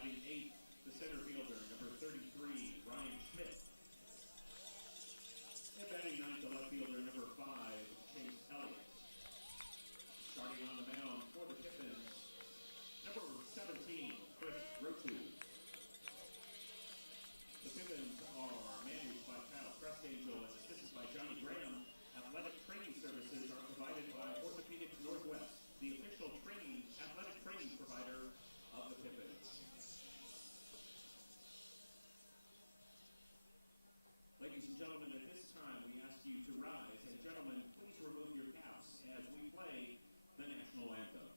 Batting eighth, the center fielder, number 33, Ryan Schmidt. And batting ninth, the left fielder, number 5, Chase Elliott. Starting on the mound for the Pippins, number 17, Chris Rotus. The Pippins are managed by Kyle Crestangel and assisted by Johnny Graham. Athletic training services are provided by Orthopedics Northwest, the official athletic training provider of the Pippins. Ladies and gentlemen, at this time we ask you to rise, and gentlemen, please remove your caps as we play the national anthem.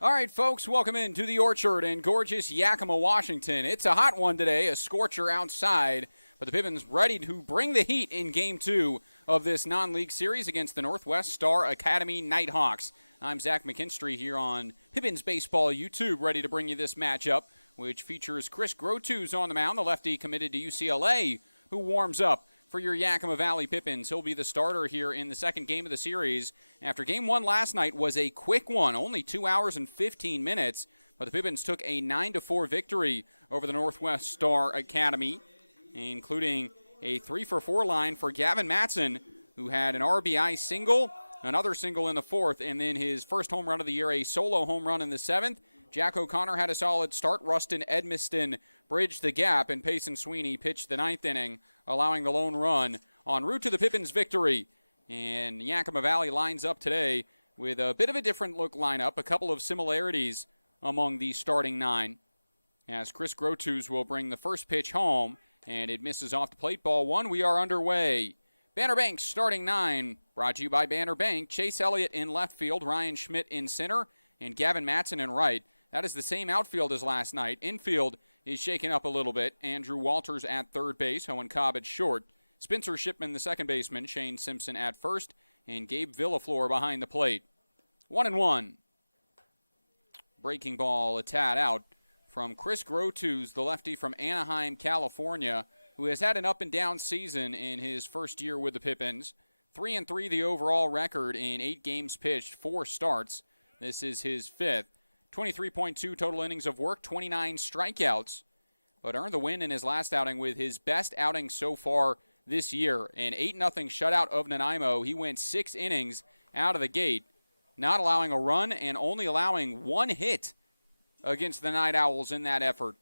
All right, folks, welcome into the Orchard in gorgeous Yakima, Washington. It's a hot one today, a scorcher outside, but the Pippins ready to bring the heat in Game 2 of this non-league series against the Northwest Star Academy Nighthawks. I'm Zach McKinstry here on Pippins Baseball YouTube, ready to bring you this matchup, which features Chris Grotus on the mound, the lefty committed to UCLA, who warms up for your Yakima Valley Pippins. He'll be the starter here in the second game of the series. After Game 1 last night was a quick one, only 2 hours and 15 minutes, but the Pippins took a 9-4 victory over the Northwest Star Academy, including a 3-for-4 line for Gavin Matson, who had an RBI single, another single in the fourth, and then his first home run of the year, a solo home run in the seventh. Jack O'Connor had a solid start. Rustin Edmiston bridged the gap, and Payson Sweeney pitched the ninth inning, allowing the lone run en route to the Pippins' victory. And Yakima Valley lines up today with a bit of a different look lineup, a couple of similarities among the starting nine, as Chris Grotus will bring the first pitch home, and it misses off the plate. Ball one, we are underway. Banner Bank starting nine, brought to you by Banner Bank. Chase Elliott in left field, Ryan Schmidt in center, and Gavin Matson in right. That is the same outfield as last night. Infield is shaken up a little bit. Andrew Walters at third base, Owen Cobb at short. Spencer Shipman, the second baseman, Shane Simpson at first, and Gabe Villaflor behind the plate. 1-1. Breaking ball a tad out from Chris Grotus, the lefty from Anaheim, California, who has had an up-and-down season in his first year with the Pippins. 3-3 the overall record in 8 games pitched, 4 starts. This is his fifth. 23.2 total innings of work, 29 strikeouts, but earned the win in his last outing with his best outing so far this year. An 8-0 shutout of Nanaimo. He went 6 innings out of the gate. not allowing a run and only allowing 1 hit against the Night Owls in that effort.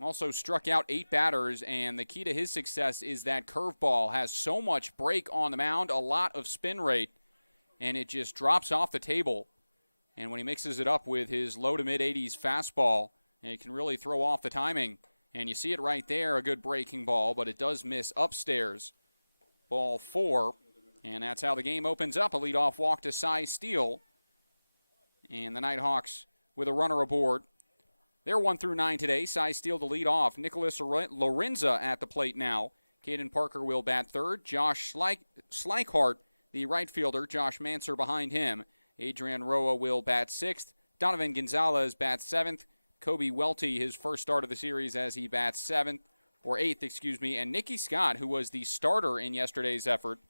Also struck out 8 batters, and the key to his success is that curveball has so much break on the mound, a lot of spin rate, and it just drops off the table. And when he mixes it up with his low to mid-80s fastball, it can really throw off the timing. And you see it right there, a good breaking ball, but it does miss upstairs. Ball 4, and that's how the game opens up. A leadoff walk to Cy Steele. And the Nighthawks with a runner aboard. They're 1 through 9 today. Cy Steele to lead off. Nicholas Lorenza at the plate now. Caden Parker will bat third. Josh Slikehart, the right fielder. Josh Manser behind him. Adrian Roa will bat sixth. Donovan Gonzalez bats seventh. Kobe Welty, his first start of the series as he bats eighth, and Nicky Scott, who was the starter in yesterday's effort,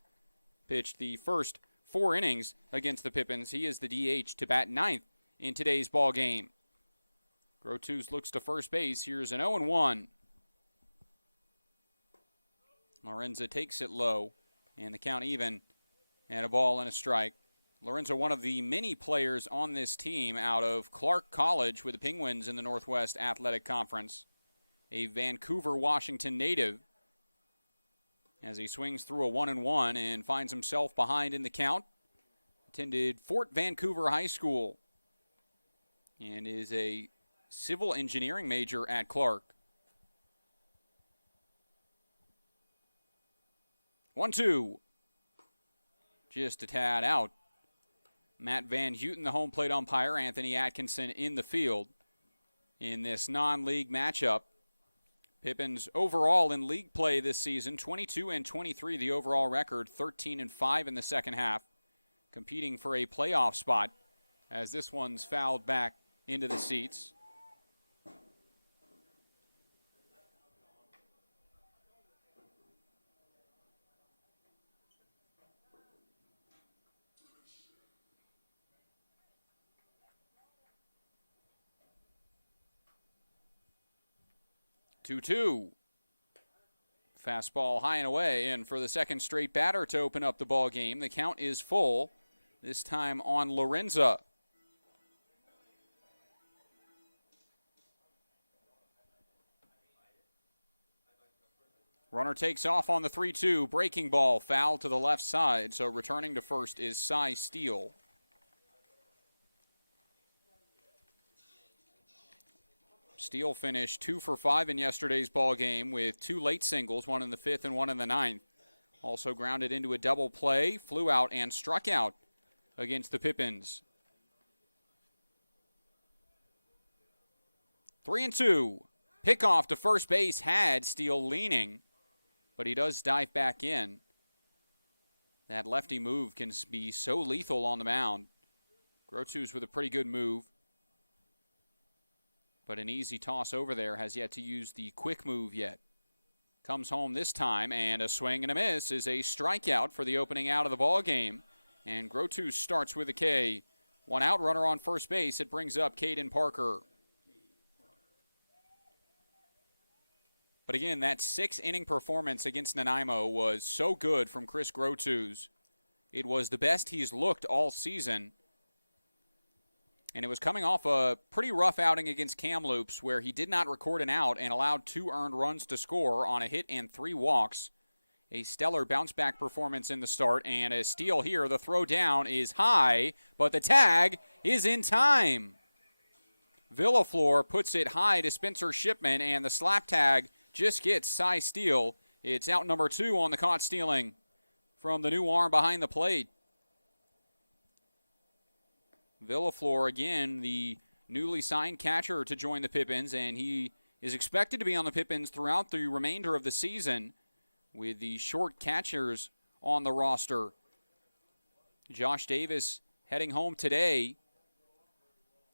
pitched the first 4 innings against the Pippins. He is the DH to bat ninth in today's ball game. Grotus looks to first base. Here's an 0-1. Lorenza takes it low, and the count even, and a ball and a strike. Lorenzo, one of the many players on this team out of Clark College with the Penguins in the Northwest Athletic Conference. A Vancouver, Washington native, as he swings through a 1-1 and finds himself behind in the count. Attended Fort Vancouver High School and is a civil engineering major at Clark. 1-2. Just a tad out. Matt Van Houten, the home plate umpire. Anthony Atkinson in the field in this non-league matchup. Pippins overall in league play this season, 22-23 the overall record, 13-5 in the second half. Competing for a playoff spot as this one's fouled back into the seats. Two. Fastball high and away, and for the second straight batter to open up the ball game, the count is full, this time on Lorenza. Runner takes off on the 3-2, breaking ball, foul to the left side, so returning to first is Cy Steele. Steele finished 2 for 5 in yesterday's ball game with 2 late singles, 1 in the 5th and 1 in the 9th. Also grounded into a double play, flew out and struck out against the Pippins. 3-2. Pickoff to first base had Steele leaning, but he does dive back in. That lefty move can be so lethal on the mound. Grotus with a pretty good move, but an easy toss over there, has yet to use the quick move yet. Comes home this time, and a swing and a miss is a strikeout for the opening out of the ball game. And Grotus starts with a K. 1 out, runner on first base. It brings up Caden Parker. But again, that 6-inning performance against Nanaimo was so good from Chris Grotus. It was the best he's looked all season. And it was coming off a pretty rough outing against Kamloops where he did not record an out and allowed 2 earned runs to score on a hit and 3 walks. A stellar bounce-back performance in the start, and a steal here. The throw down is high, but the tag is in time. Villaflor puts it high to Spencer Shipman, and the slap tag just gets Cy Steele. It's out number 2 on the caught stealing from the new arm behind the plate. Villaflor, again, the newly signed catcher to join the Pippins, and he is expected to be on the Pippins throughout the remainder of the season with the short catchers on the roster. Josh Davis heading home today.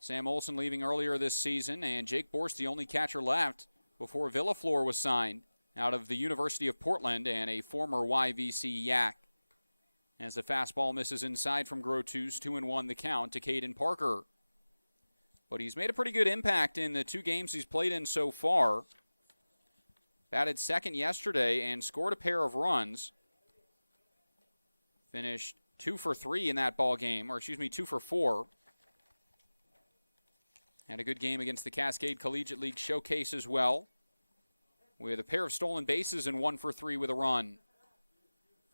Sam Olson leaving earlier this season, and Jake Borst, the only catcher left before Villaflor was signed out of the University of Portland and a former YVC Yak. As the fastball misses inside from Grotus, 2-1 the count to Caden Parker. But he's made a pretty good impact in the 2 games he's played in so far. Batted second yesterday and scored a pair of runs. Finished 2 for 3 in that ball game, or excuse me, 2 for 4. Had a good game against the Cascade Collegiate League Showcase as well, with a pair of stolen bases and 1 for 3 with a run.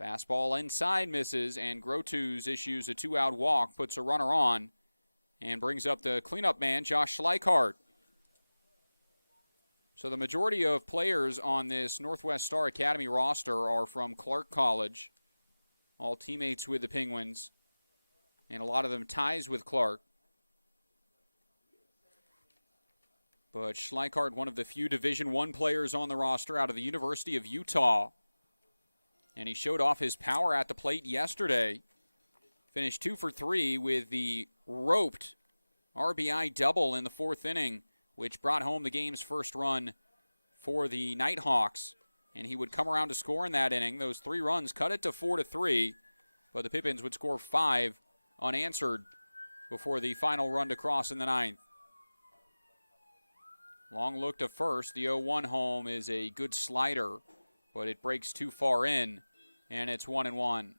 Fastball inside misses, and Grotus issues a 2-out walk, puts a runner on, and brings up the cleanup man, Josh Schleichhardt. So the majority of players on this Northwest Star Academy roster are from Clark College, all teammates with the Penguins, and a lot of them ties with Clark. But Schleichhardt, one of the few Division I players on the roster out of the University of Utah. And he showed off his power at the plate yesterday. Finished 2 for 3 with the roped RBI double in the 4th inning, which brought home the game's first run for the Nighthawks. And he would come around to score in that inning. Those 3 runs cut it to 4-3, but the Pippins would score 5 unanswered before the final run to cross in the 9th. Long look to first. The 0-1 home is a good slider, but it breaks too far in, and it's 1-1.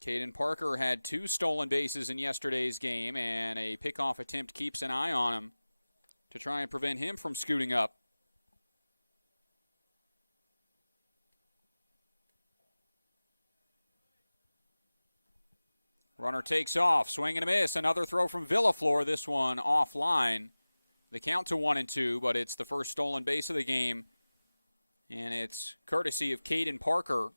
Caden Parker had 2 stolen bases in yesterday's game, and a pickoff attempt keeps an eye on him to try and prevent him from scooting up. Runner takes off, swing and a miss. Another throw from Villaflor, this one offline. The count to 1-2, but it's the first stolen base of the game, and it's courtesy of Caden Parker.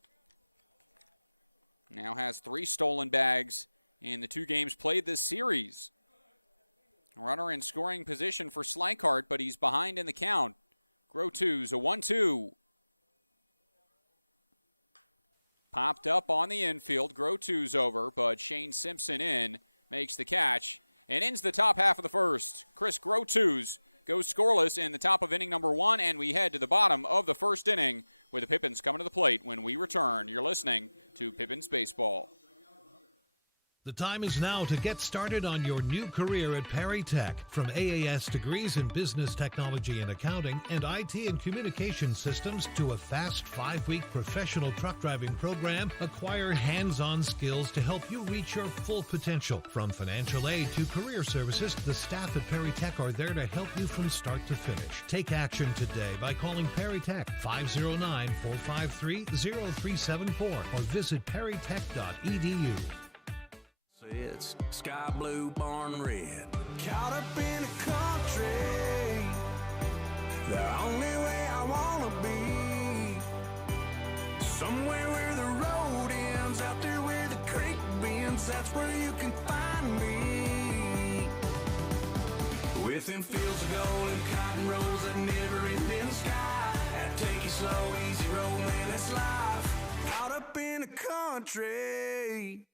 Now has 3 stolen bags in the 2 games played this series. Runner in scoring position for Schleichhardt, but he's behind in the count. Grotus, a 1-2. Popped up on the infield. Grotus over, but Shane Simpson in, makes the catch, and ends the top half of the first. Chris Grotus goes scoreless in the top of inning number 1, and we head to the bottom of the first inning with the Pippins coming to the plate when we return. You're listening to Pippins Baseball. The time is now to get started on your new career at Perry Tech. From AAS degrees in business technology and accounting and IT and communication systems to a fast 5-week professional truck driving program, acquire hands-on skills to help you reach your full potential. From financial aid to career services, the staff at Perry Tech are there to help you from start to finish. Take action today by calling Perry Tech 509-453-0374 or visit perrytech.edu. It's sky blue, barn red. Caught up in a country, the only way I wanna be. Somewhere where the road ends, out there where the creek bends, that's where you can find me. Within fields of gold and cotton rows that never end in the sky. That take it slow, easy road, man, that's life. Caught up in a country.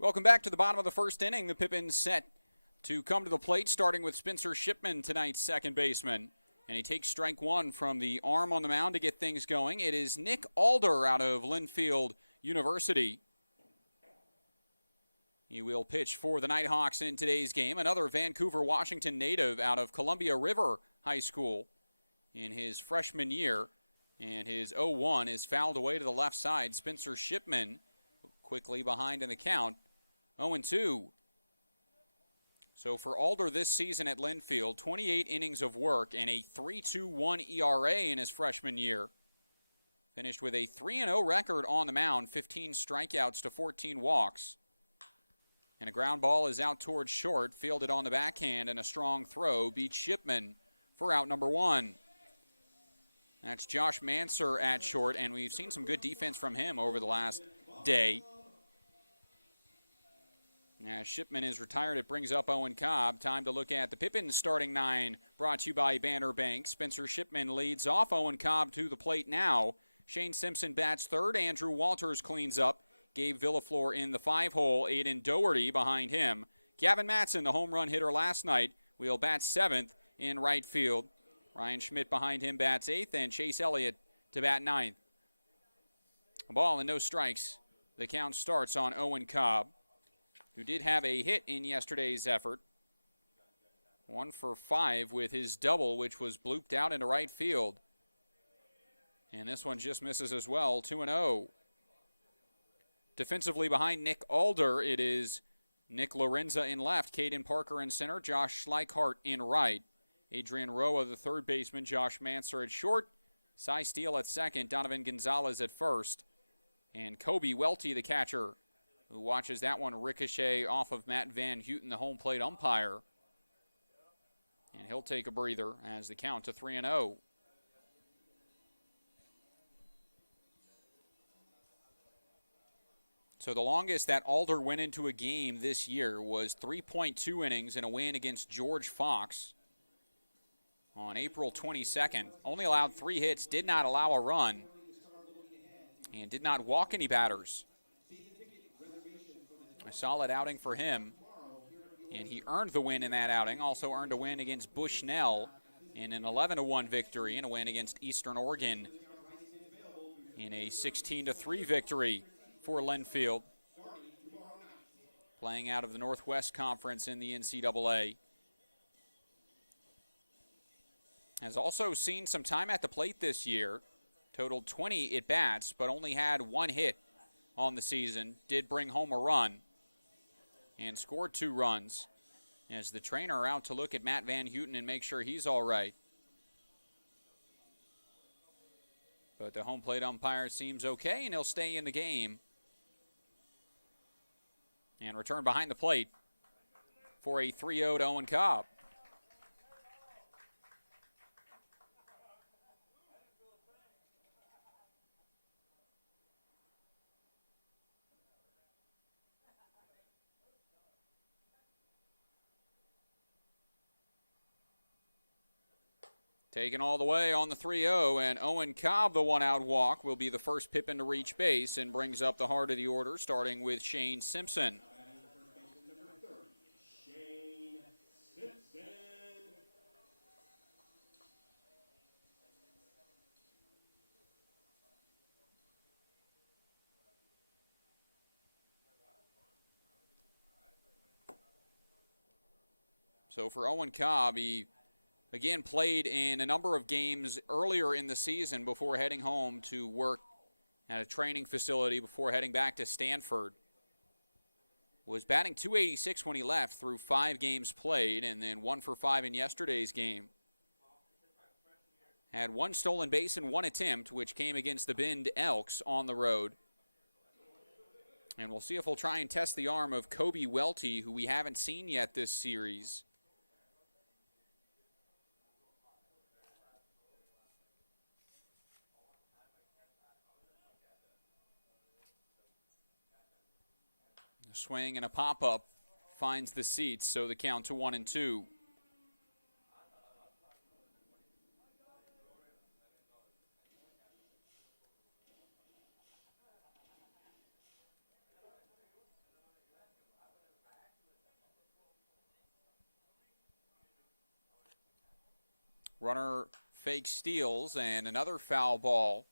Welcome back to the bottom of the first inning. The Pippins set to come to the plate, starting with Spencer Shipman, tonight's second baseman. And he takes strike 1 from the arm on the mound to get things going. It is Nick Alder out of Linfield University. He will pitch for the Nighthawks in today's game. Another Vancouver, Washington native out of Columbia River High School in his freshman year. And his 0-1 is fouled away to the left side. Spencer Shipman quickly behind in the count. 0-2. So for Alder this season at Linfield, 28 innings of work and a 3.21 ERA in his freshman year. Finished with a 3-0 record on the mound, 15 strikeouts to 14 walks. And a ground ball is out towards short, fielded on the backhand, and a strong throw beats Shipman for out number 1. That's Josh Manser at short, and we've seen some good defense from him over the last day. As Shipman is retired, it brings up Owen Cobb. Time to look at the Pippins starting 9, brought to you by Banner Bank. Spencer Shipman leads off. Owen Cobb to the plate now. Shane Simpson bats third. Andrew Walters cleans up. Gabe Villaflor in the 5-hole. Aiden Doherty behind him. Gavin Mattson, the home run hitter last night, will bat 7th in right field. Ryan Schmidt behind him bats 8th, and Chase Elliott to bat 9th. A ball and no strikes. The count starts on Owen Cobb, who did have a hit in yesterday's effort. 1 for 5 with his double, which was blooped out into right field. And this one just misses as well, 2-0. Defensively behind Nick Alder, it is Nick Lorenza in left, Caden Parker in center, Josh Schleichart in right. Adrian Roa, the third baseman, Josh Manser at short, Cy Steele at second, Donovan Gonzalez at first, and Kobe Welty, the catcher, who watches that one ricochet off of Matt Van Houten, the home plate umpire. And he'll take a breather as the count to 3-0. So the longest that Alder went into a game this year was 3.2 innings in a win against George Fox on April 22nd. Only allowed 3 hits, did not allow a run, and did not walk any batters. A solid outing for him, and he earned the win in that outing. Also earned a win against Bushnell in an 11-1 victory, and a win against Eastern Oregon in a 16-3 victory for Linfield, playing out of the Northwest Conference in the NCAA. Has also seen some time at the plate this year, totaled 20 at-bats, but only had 1 hit on the season. Did bring home a run and scored 2 runs as the trainer out to look at Matt Van Houten and make sure he's all right. But the home plate umpire seems okay, and he'll stay in the game. And return behind the plate for a 3-0 to Owen Cobb. Taken all the way on the 3-0, and Owen Cobb, the one-out walk, will be the first Pippin to reach base and brings up the heart of the order, starting with Shane Simpson. So for Owen Cobb, he again played in a number of games earlier in the season before heading home to work at a training facility before heading back to Stanford. Was batting .286 when he left through 5 games played, and then 1 for 5 in yesterday's game. Had 1 stolen base and 1 attempt, which came against the Bend Elks on the road. And we'll see if he'll try and test the arm of Kobe Welty, who we haven't seen yet this series. A swing and a pop-up finds the seats, so the count to 1-2. Runner fake steals, and another foul ball.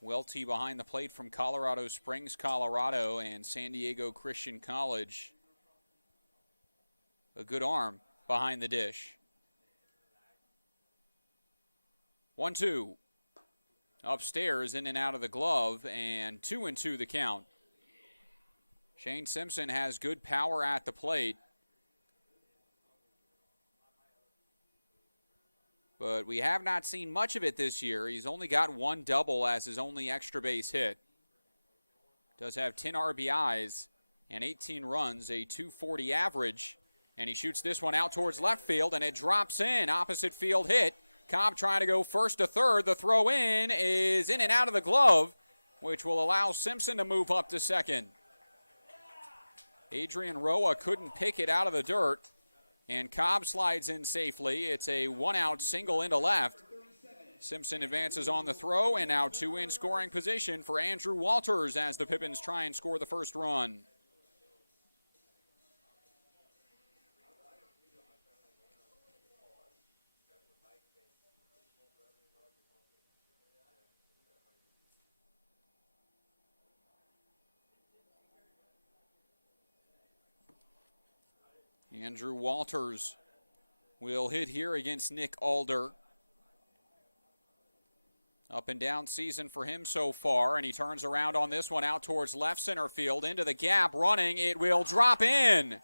Welty behind the plate from Colorado Springs, Colorado, and San Diego Christian College. a good arm behind the dish. 1-2. Upstairs, in and out of the glove, and 2-2 the count. Shane Simpson has good power at the plate. But we have not seen much of it this year. He's only got one double as his only extra base hit. Does have 10 RBIs and 18 runs, a .240 average. And he shoots this one out towards left field, and it drops in. Opposite field hit. Cobb trying to go first to third. The throw is in and out of the glove, which will allow Simpson to move up to second. Adrian Roa couldn't pick it out of the dirt, and Cobb slides in safely. It's a one-out single into left. Simpson advances on the throw, and now two in scoring position for Andrew Walters as the Pippins try and score the first run. Andrew Walters will hit here against Nick Alder. Up and down season for him so far, and he turns around on this one out towards left center field, into the gap, running, it will drop in.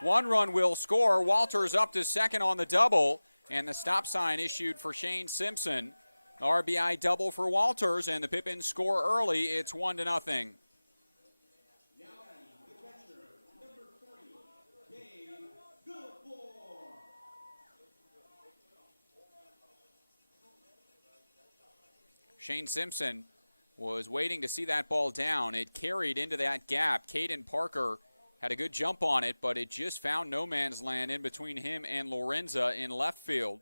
One run will score. Walters up to second on the double, and the stop sign issued for Shane Simpson. RBI double for Walters, and the Pippins score early. It's 1-0. Shane Simpson was waiting to see that ball down. It carried into that gap. Caden Parker had a good jump on it, but it just found no man's land in between him and Lorenza in left field.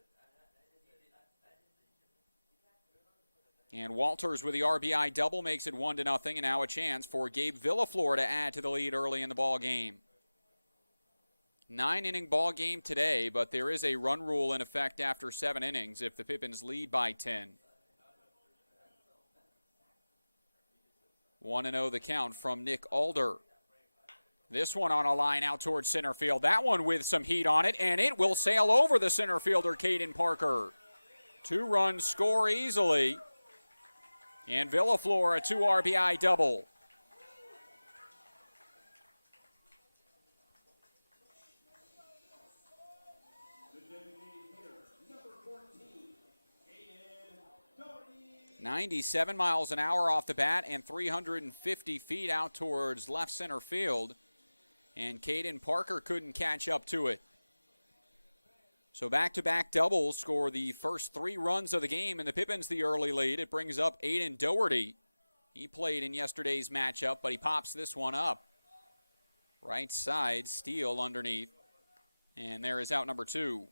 And Walters with the RBI double makes it 1-0, and now a chance for Gabe Villaflor to add to the lead early in the ball game. 9-inning ball game today, but there is a run rule in effect after 7 innings if the Pippins lead by 10. 1-0 the count from Nick Alder. This one on a line out towards center field. That one with some heat on it, and it will sail over the center fielder, Caden Parker. 2 runs score easily. And Villaflor, a 2 RBI double. .97 miles an hour off the bat and 350 feet out towards left center field. And Caden Parker couldn't catch up to it. So back-to-back doubles score the first 3 runs of the game, and the Pippins the early lead. It brings up Aiden Doherty. He played in yesterday's matchup, but he pops this one up. Right side, Steele underneath. And there is out number 2.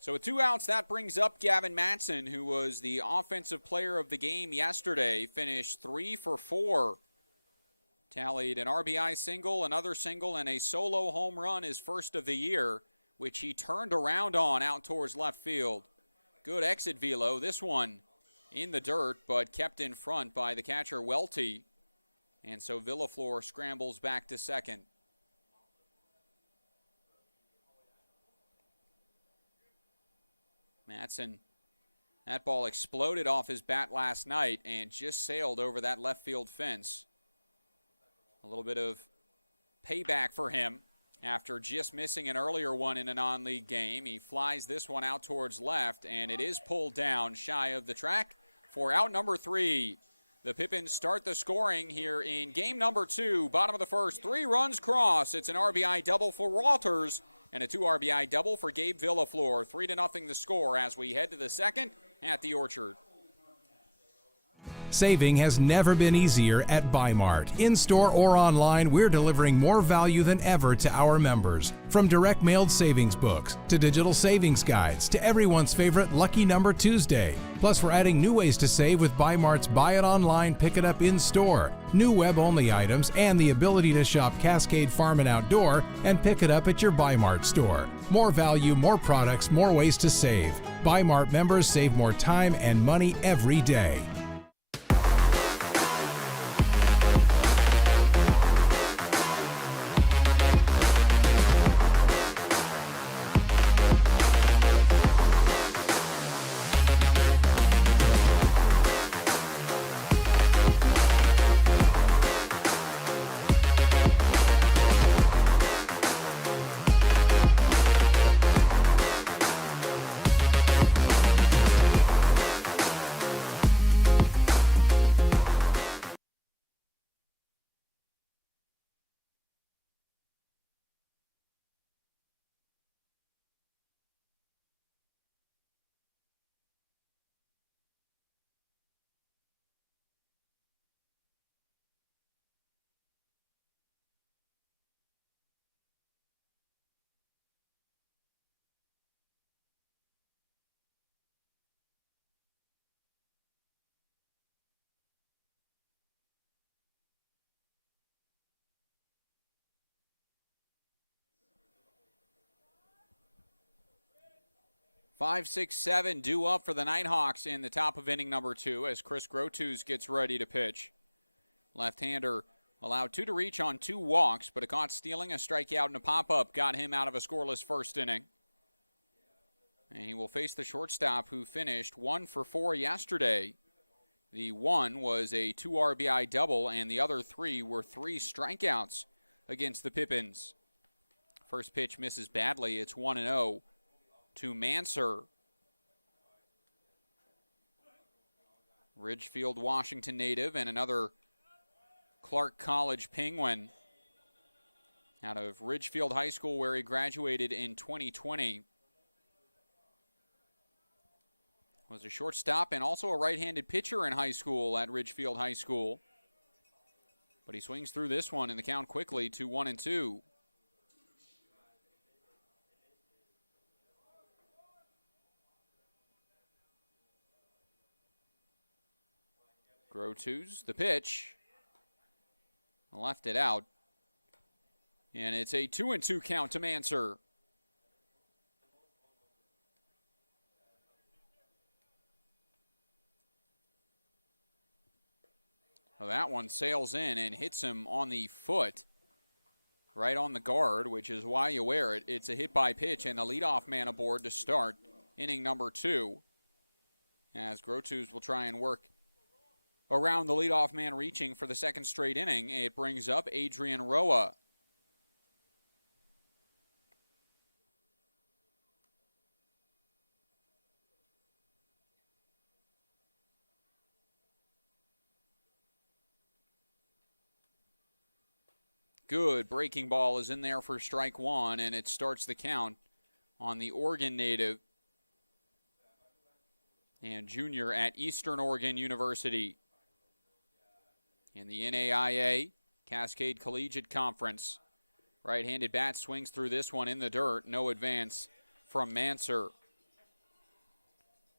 So with 2 outs, that brings up Gavin Matson, who was the offensive player of the game yesterday. Finished 3 for 4. Tallied an RBI single, another single, and a solo home run, his first of the year, which he turned around on out towards left field. Good exit velo. This one in the dirt, but kept in front by the catcher, Welty. And so Villaflor scrambles back to second. Matson, that ball exploded off his bat last night and just sailed over that left field fence. A little bit of payback for him after just missing an earlier one in a non-league game. He flies this one out towards left, and it is pulled down shy of the track for out number 3. The Pippins start the scoring here in game number 2, bottom of the first. 3 runs cross. It's an RBI double for Walters and a 2 RBI double for Gabe Villaflor. 3-0 the score as we head to the second at the Orchard. Saving has never been easier at Bi-Mart. In-store or online, we're delivering more value than ever to our members. From direct-mailed savings books to digital savings guides to everyone's favorite Lucky Number Tuesday. Plus, we're adding new ways to save with Buy Mart's Buy It Online, Pick It Up in Store, new web-only items, and the ability to shop Cascade Farm and Outdoor and pick it up at your Buy Mart store. More value, more products, more ways to save. Buy Mart members save more time and money every day. Five, 6, 7 due up for the Nighthawks in the top of inning number 2 as Chris Grotus gets ready to pitch. Left-hander allowed 2 to reach on 2 walks, but it caught stealing. A strikeout and a pop-up got him out of a scoreless first inning. And he will face the shortstop who finished 1 for 4 yesterday. The one was a 2 RBI double, and the other 3 were 3 strikeouts against the Pippins. First pitch misses badly. It's 1-0 to Manser. Ridgefield, Washington native, and another Clark College Penguin out of Ridgefield High School, where he graduated in 2020. Was a shortstop and also a right-handed pitcher in high school at Ridgefield High School. But he swings through this one, and the count quickly to 1-2. Grotus, the pitch. Left it out. And it's a 2-2 count to Manser. Well, that one sails in and hits him on the foot, right on the guard, which is why you wear it. It's a hit by pitch, and the leadoff man aboard to start inning number 2. As Grotus will try and work around the leadoff man reaching for the second straight inning. It brings up Adrian Roa. Good breaking ball is in there for strike 1, and it starts the count on the Oregon native and junior at Eastern Oregon University. In the NAIA Cascade Collegiate Conference. Right-handed bat swings through this one in the dirt. No advance from Manser.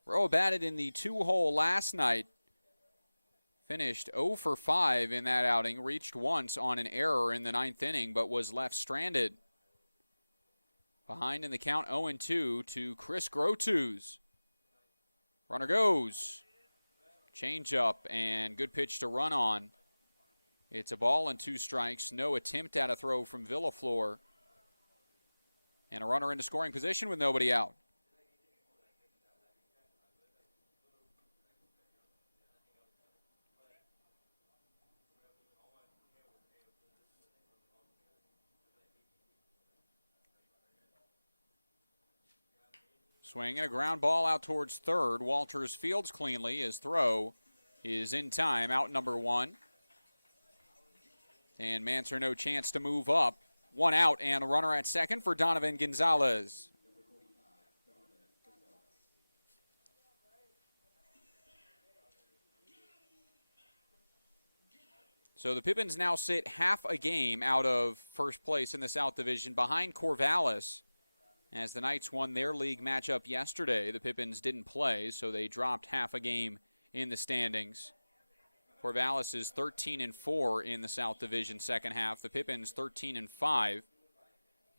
Rowe batted in the 2-hole last night. Finished 0 for 5 in that outing. Reached once on an error in the 9th inning, but was left stranded. Behind in the count 0-2 to Chris Grotus. Runner goes. Change up and good pitch to run on. It's a ball and 2 strikes. No attempt at a throw from Villaflor. And a runner into scoring position with nobody out. Swing and a ground ball out towards third. Walters fields cleanly. His throw is in time. Out number 1. And Manser no chance to move up. 1 out and a runner at second for Donovan Gonzalez. So the Pippins now sit half a game out of first place in the South Division behind Corvallis as the Knights won their league matchup yesterday. The Pippins didn't play, so they dropped half a game in the standings. Corvallis is 13-4 in the South Division second half. The Pippins 13-5.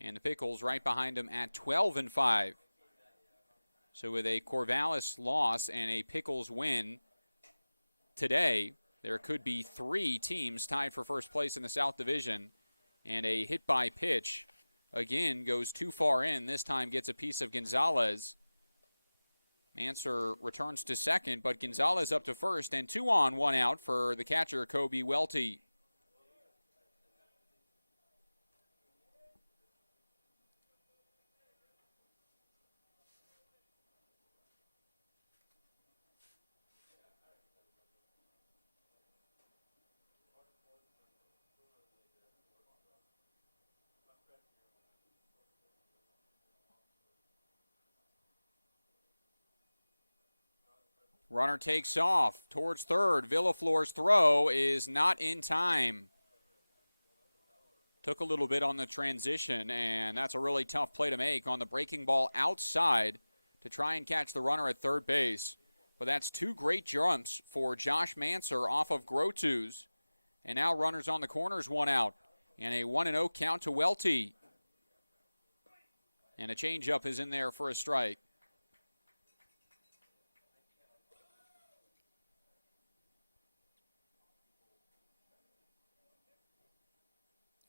And the Pickles right behind them at 12-5. So with a Corvallis loss and a Pickles win today, there could be 3 teams tied for first place in the South Division. And a hit by pitch, again, goes too far in. This time gets a piece of Gonzalez. Manser returns to second, but Gonzalez up to first, and 2 on, 1 out for the catcher, Kobe Welty. Runner takes off towards third. Villaflore's throw is not in time. Took a little bit on the transition, and that's a really tough play to make on the breaking ball outside to try and catch the runner at third base. But that's 2 great jumps for Josh Manser off of Grotu's. And now runners on the corners, 1 out. And a 1-0 count to Welty. And a changeup is in there for a strike.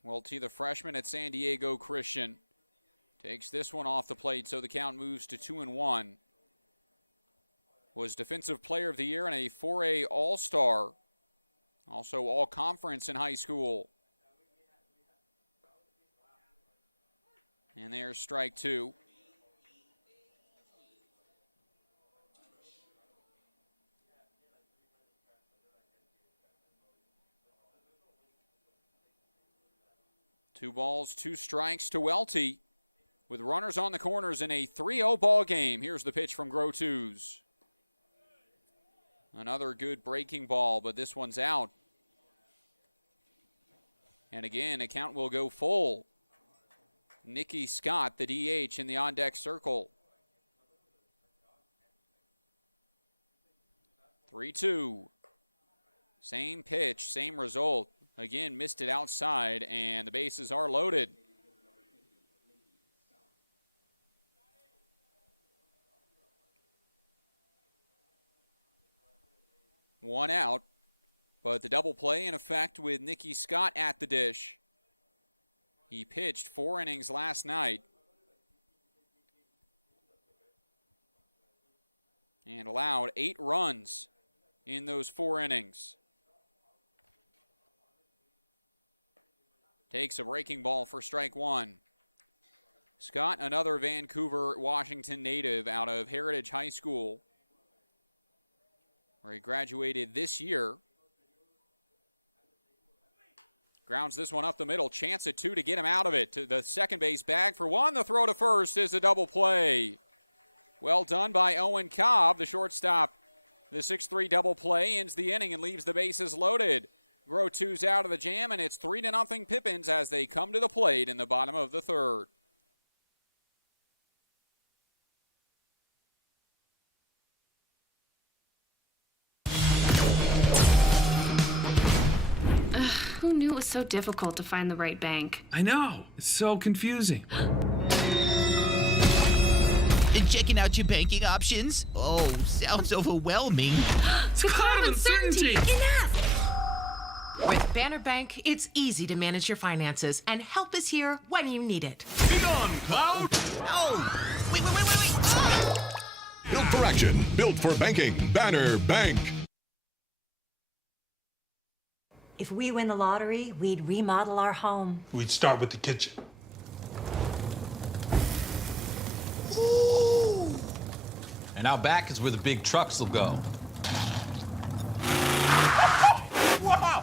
Welty, the freshman at San Diego Christian, takes this one off the plate, so the count moves to 2-1. Was Defensive Player of the Year and a 4A All-Star. Also All-Conference in high school. And there's strike 2. Two balls, 2 strikes to Welty. With runners on the corners in a 3-0 ball game. Here's the pitch from Grotu's. Another good breaking ball, but this one's out. And again, a count will go full. Nicky Scott, the DH, in the on-deck circle. 3-2. Same pitch, same result. Again, missed it outside, and the bases are loaded. One out, but the double play in effect with Nicky Scott at the dish. He pitched 4 innings last night and allowed 8 runs in those 4 innings. Takes a breaking ball for strike 1. Scott, another Vancouver, Washington native out of Heritage High School, where he graduated this year. Grounds this one up the middle. Chance at 2 to get him out of it. To the second base bag for 1. The throw to first is a double play. Well done by Owen Cobb, the shortstop. The 6-3 double play ends the inning and leaves the bases loaded. Grotu's out of the jam, and it's 3-0 Pippins as they come to the plate in the bottom of the third. Who knew it was so difficult to find the right bank? I know. It's so confusing. Checking out your banking options? Oh, sounds overwhelming. It's a cloud of uncertainty. Enough! With Banner Bank, it's easy to manage your finances, and help is here when you need it. Be gone, Cloud! Oh, wait. Built for action, built for banking. Banner Bank. If we win the lottery, we'd remodel our home. We'd start with the kitchen. Ooh. And out back is where the big trucks will go. Wow!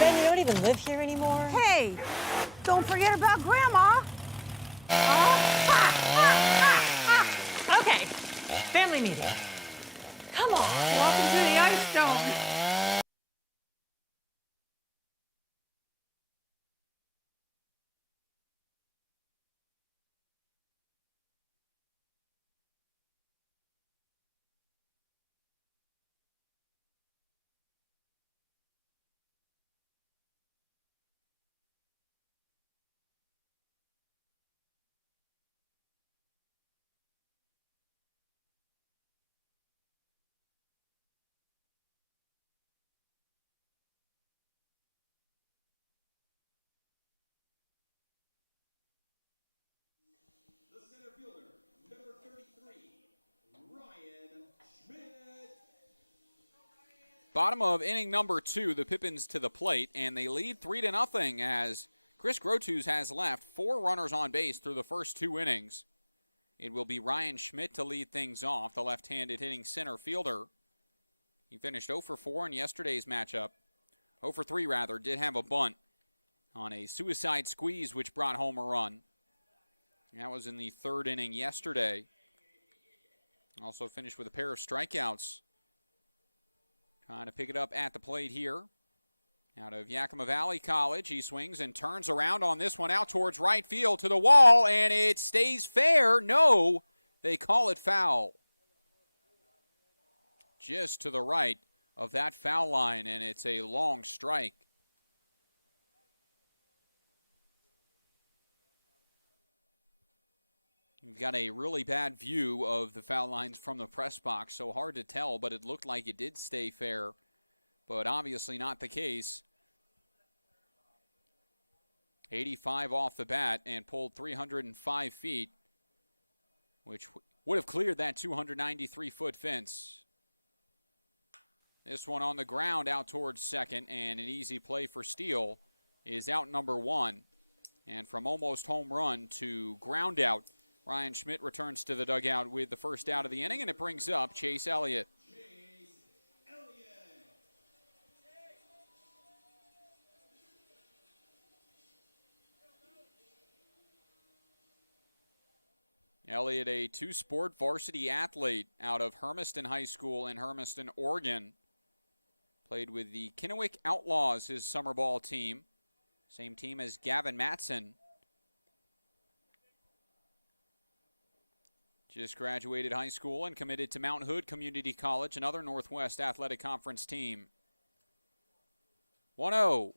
Ben, you don't even live here anymore? Hey, don't forget about Grandma. Okay, family meeting. Come on. Welcome to the Ice Dome. Bottom of inning number 2, the Pippins to the plate, and they lead 3-0 as Chris Grotuz has left 4 runners on base through the first 2 innings. It will be Ryan Schmidt to lead things off, the left-handed hitting center fielder. He finished 0 for 4 in yesterday's matchup. 0 for 3, rather, did have a bunt on a suicide squeeze, which brought home a run. That was in the 3rd inning yesterday. Also finished with a pair of strikeouts. Trying to pick it up at the plate here. Out of Yakima Valley College, he swings and turns around on this one out towards right field to the wall, and it stays fair. No, they call it foul. Just to the right of that foul line, and it's a long strike. We've got a really bad view of the foul lines from the press box, so hard to tell, but it looked like it did stay fair, but obviously not the case. 85 off the bat and pulled 305 feet, which would have cleared that 293-foot fence. This one on the ground out towards second, and an easy play for Steele is out number 1. And from almost home run to ground out, Ryan Schmidt returns to the dugout with the first out of the inning, and it brings up Chase Elliott. Elliott, a 2-sport varsity athlete out of Hermiston High School in Hermiston, Oregon. Played with the Kennewick Outlaws, his summer ball team. Same team as Gavin Matson. Just graduated high school and committed to Mount Hood Community College, another Northwest Athletic Conference team. 1-0.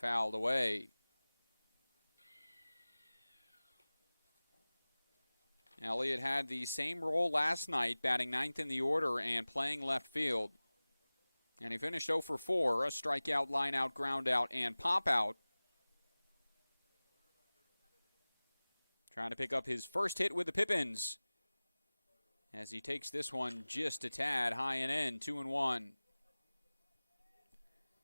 Fouled away. Elliott had the same role last night, batting 9th in the order and playing left field. And he finished 0 for 4, a strikeout, line-out, ground-out, and pop-out. Trying to pick up his first hit with the Pippins as he takes this one just a tad high and in, 2-1.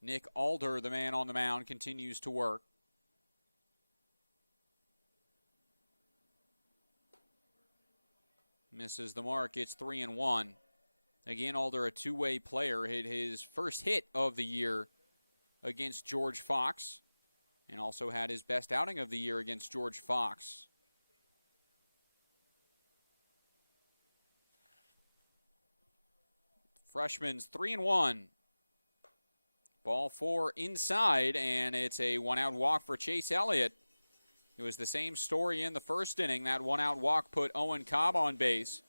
Nick Alder, the man on the mound, continues to work. Misses the mark, it's 3-1. Again, Alder, a two-way player, hit his first hit of the year against George Fox and also had his best outing of the year against George Fox. Freshman's 3-1. Ball 4 inside, and it's a one-out walk for Chase Elliott. It was the same story in the first inning. That one-out walk put Owen Cobb on base,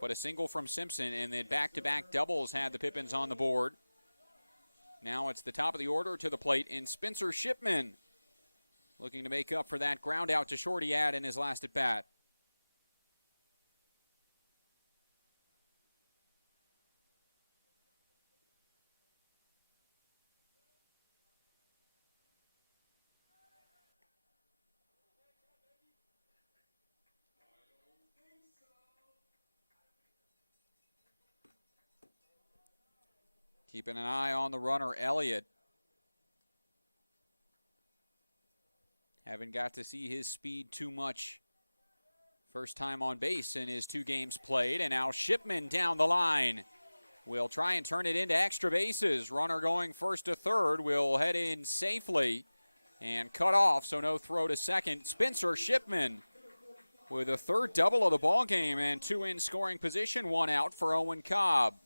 but a single from Simpson, and then back-to-back doubles had the Pippins on the board. Now it's the top of the order to the plate in Spencer Shipman, looking to make up for that ground out to short he had in his last at-bat. Keeping an eye on the runner, Elliott. Haven't got to see his speed too much. First time on base in his 2 games played, and now Shipman down the line. Will try and turn it into extra bases. Runner going first to third will head in safely and cut off, so no throw to second. Spencer Shipman with a third double of the ball game and 2 in scoring position, 1 out for Owen Cobb.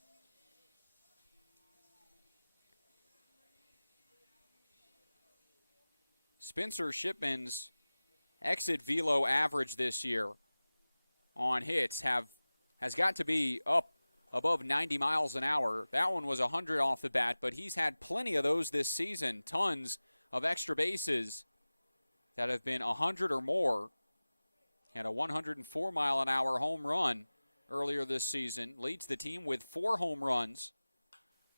Spencer Shipman's exit velo average this year on hits has got to be up above 90 miles an hour. That one was 100 off the bat, but he's had plenty of those this season. Tons of extra bases that have been 100 or more. Had a 104-mile-an-hour home run earlier this season. Leads the team with 4 home runs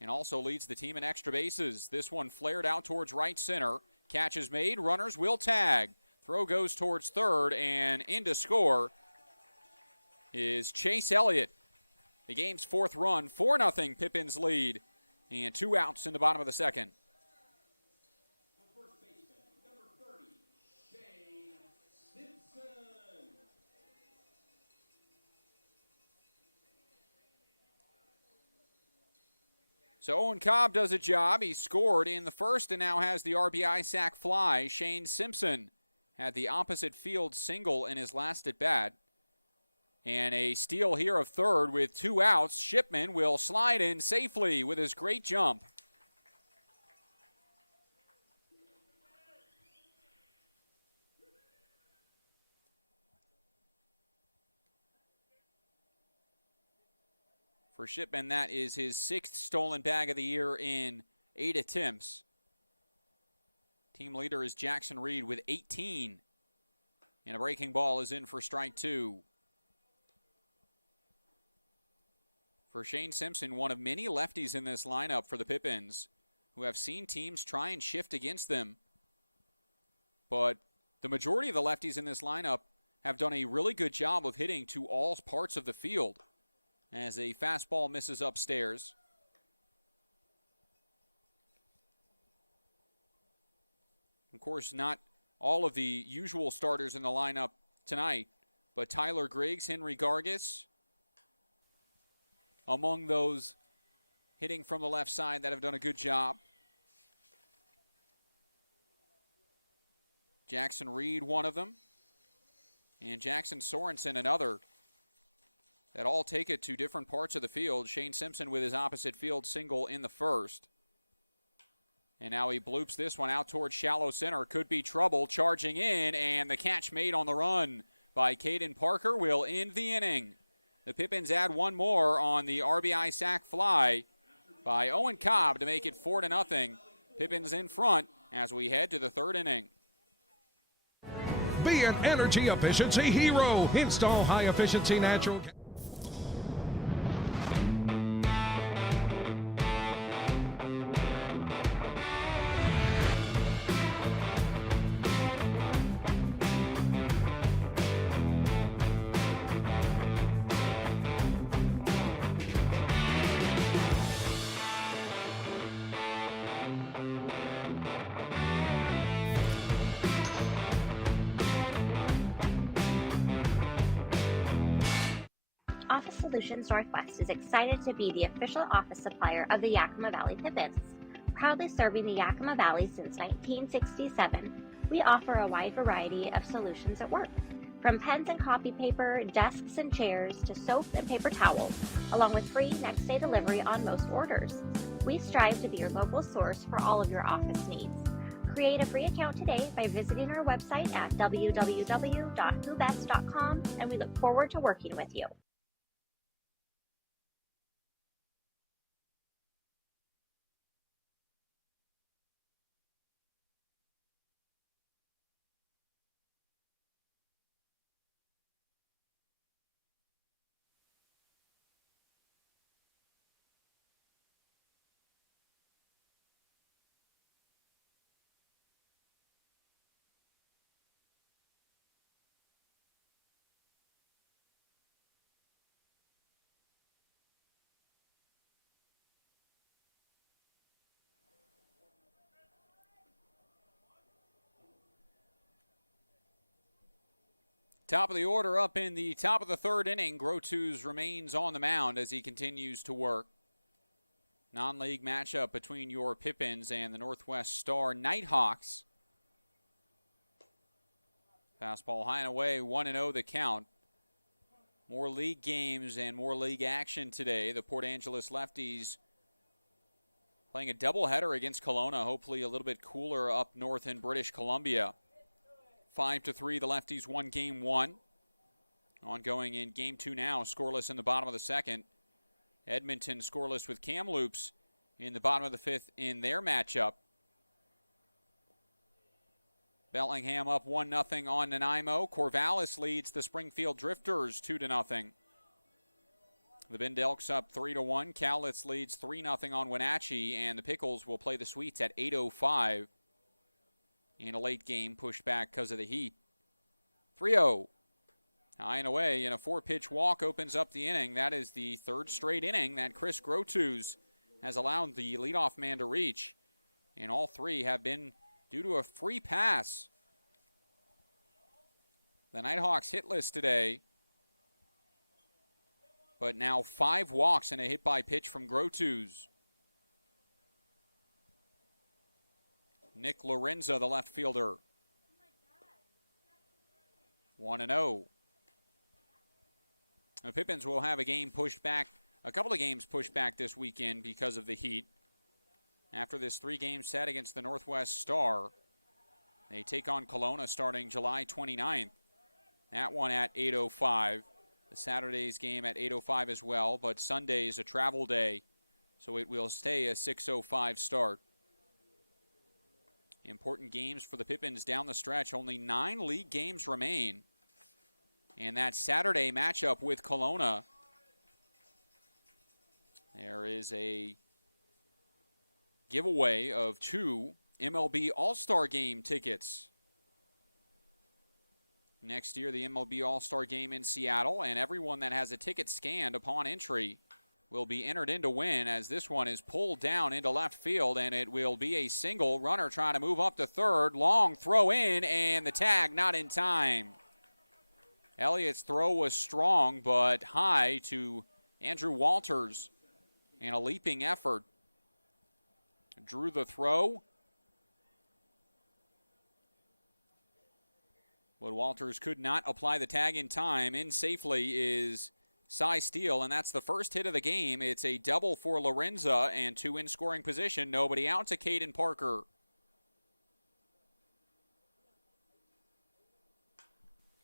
and also leads the team in extra bases. This one flared out towards right center. Catch is made, runners will tag. Throw goes towards third, and in to score is Chase Elliott. The game's fourth run, 4-0 Pippins lead, and 2 outs in the bottom of the second. So Owen Cobb does a job. He scored in the first and now has the RBI sac fly. Shane Simpson had the opposite field single in his last at bat. And a steal here of third with 2 outs. Shipman will slide in safely with his great jump. For Shipman, that is his 6th stolen bag of the year in 8 attempts. Team leader is Jackson Reed with 18. And a breaking ball is in for strike 2. For Shane Simpson, one of many lefties in this lineup for the Pippins, who have seen teams try and shift against them. But the majority of the lefties in this lineup have done a really good job of hitting to all parts of the field. As a fastball misses upstairs. Of course, not all of the usual starters in the lineup tonight, but Tyler Griggs, Henry Gargis, among those hitting from the left side that have done a good job. Jackson Reed, one of them, and Jackson Sorensen, another. That all take it to different parts of the field. Shane Simpson with his opposite field single in the first. And now he bloops this one out towards shallow center. Could be trouble. Charging in, and the catch made on the run by Caden Parker will end the inning. The Pippins add one more on the RBI sac fly by Owen Cobb to make it 4-0. Pippins in front as we head to the third inning. Be an energy efficiency hero. Install high-efficiency natural gas. Office Solutions Northwest is excited to be the official office supplier of the Yakima Valley Pippins. Proudly serving the Yakima Valley since 1967, we offer a wide variety of solutions at work. From pens and copy paper, desks and chairs, to soap and paper towels, along with free next-day delivery on most orders. We strive to be your local source for all of your office needs. Create a free account today by visiting our website at www.whobest.com, and we look forward to working with you. Top of the order up in the top of the third inning. Grotus remains on the mound as he continues to work. Non-league matchup between your Pippins and the Northwest Star Nighthawks. Fastball high and away, 1-0 the count. More league games and more league action today. The Port Angeles Lefties playing a doubleheader against Kelowna. Hopefully a little bit cooler up north in British Columbia. 5-3, the Lefties won game 1. Ongoing in game 2 now, scoreless in the bottom of the second. Edmonton scoreless with Kamloops in the bottom of the fifth in their matchup. Bellingham up 1-0 on Nanaimo. Corvallis leads the Springfield Drifters 2-0. The Bend Elks up 3-1. Cowlitz leads 3-0 on Wenatchee, and the Pickles will play the Sweets at 8:05. In a late game pushed back because of the heat. 3-0. High and away, and a 4-pitch walk opens up the inning. That is the third straight inning that Chris Grotus has allowed the leadoff man to reach. And all three have been due to a free pass. The Nighthawks hitless today, but now 5 walks and a hit by pitch from Grotus. Nick Lorenza, the left fielder. 1-0. The Pippins will have a couple of games pushed back this weekend because of the heat. After this 3-game set against the Northwest Star, they take on Kelowna starting July 29th. That one at 8:05. The Saturday's game at 8:05 as well, but Sunday is a travel day, so it will stay a 6:05 start. Important games for the Pippins down the stretch. Only 9 league games remain. And that Saturday matchup with Kelowna, there is a giveaway of 2 MLB All-Star Game tickets. Next year, the MLB All-Star Game in Seattle, and everyone that has a ticket scanned upon entry will be entered in to win, as this one is pulled down into left field, and it will be a single. Runner trying to move up to third. Long throw in, and the tag not in time. Elliott's throw was strong, but high to Andrew Walters, and a leaping effort drew the throw. But Walters could not apply the tag in time. In safely is Cy Steele, and that's the first hit of the game. It's a double for Lorenza, and 2 in scoring position. Nobody out to Caden Parker.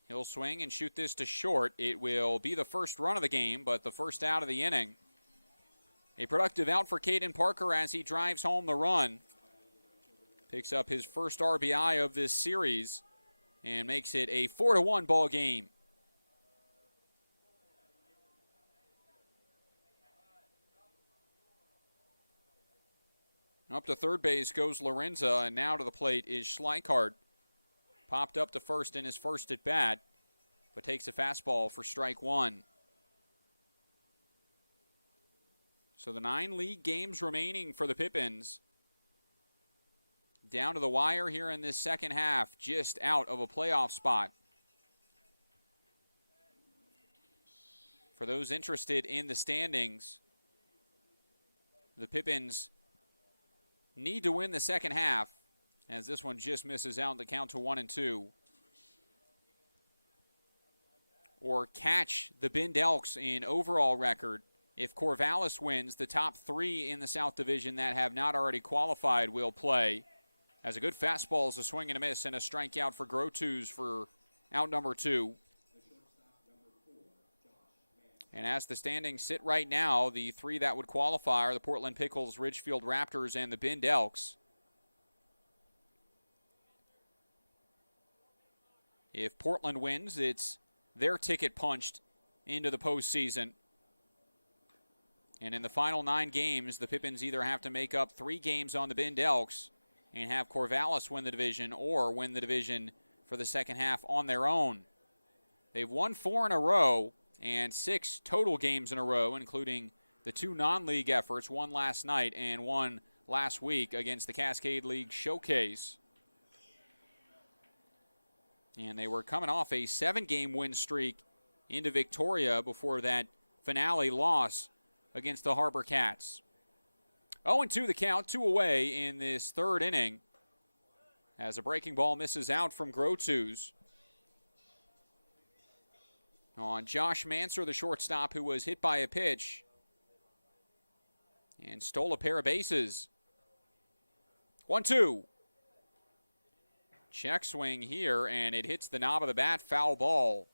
He'll swing and shoot this to short. It will be the first run of the game, but the first out of the inning. A productive out for Caden Parker as he drives home the run. Picks up his first RBI of this series and makes it a 4-1 ball game. Up to third base goes Lorenza, and now to the plate is Schleichart. Popped up to first in his first at bat, but takes a fastball for strike 1. So the 9 league games remaining for the Pippins. Down to the wire here in this second half, just out of a playoff spot. For those interested in the standings, the Pippins need to win the second half, as this one just misses out the count to 1-2. Or catch the Bend Elks in overall record. If Corvallis wins, the top 3 in the South Division that have not already qualified will play. As a good fastball is a swing and a miss, and a strikeout for Grotus for out number 2. And as the standings sit right now, the 3 that would qualify are the Portland Pickles, Ridgefield Raptors, and the Bend Elks. If Portland wins, it's their ticket punched into the postseason. And in the final 9 games, the Pippins either have to make up 3 games on the Bend Elks and have Corvallis win the division, or win the division for the second half on their own. They've won 4 in a row and 6 total games in a row, including the 2 non-league efforts, one last night and one last week against the Cascade League Showcase. And they were coming off a 7-game win streak into Victoria before that finale loss against the Harbor Cats. 0-2 the count, 2 away in this third inning, as a breaking ball misses out from Grotus. On Josh Manser, the shortstop, who was hit by a pitch and stole a pair of bases. 1-2. Check swing here, and it hits the knob of the bat, foul ball.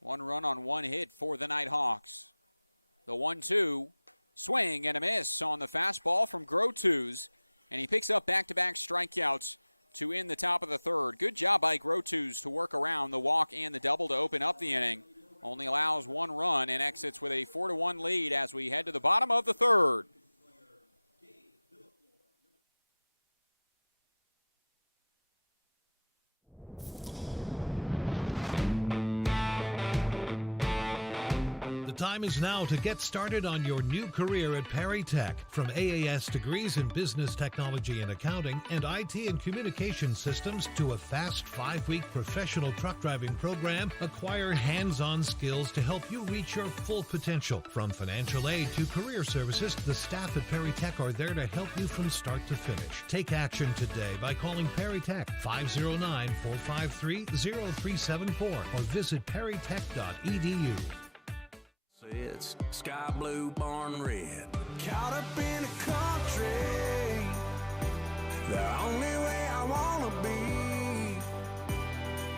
One run on 1 hit for the Nighthawks. The 1-2, swing and a miss on the fastball from Grotus, and he picks up back-to-back strikeouts to end the top of the third. Good job by Grotus to work around the walk and the double to open up the inning. only allows 1 run and exits with a 4-1 lead as we head to the bottom of the third. The time is now to get started on your new career at Perry Tech. From AAS degrees in business technology and accounting and IT and communication systems to a fast 5-week professional truck driving program, acquire hands-on skills to help you reach your full potential. From financial aid to career services, the staff at Perry Tech are there to help you from start to finish. Take action today by calling Perry Tech 509-453-0374 or visit perrytech.edu. It's sky blue, barn red. Caught up in a country, the only way I wanna be.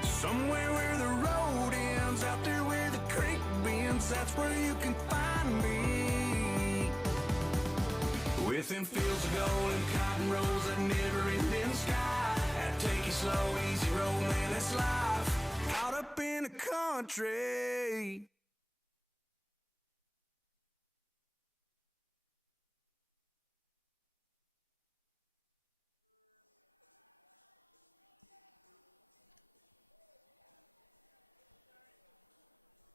Somewhere where the road ends, out there where the creek bends, that's where you can find me. With them fields of gold and cotton rows that never ending sky. That take it slow, easy road, man, that's life. Caught up in a country.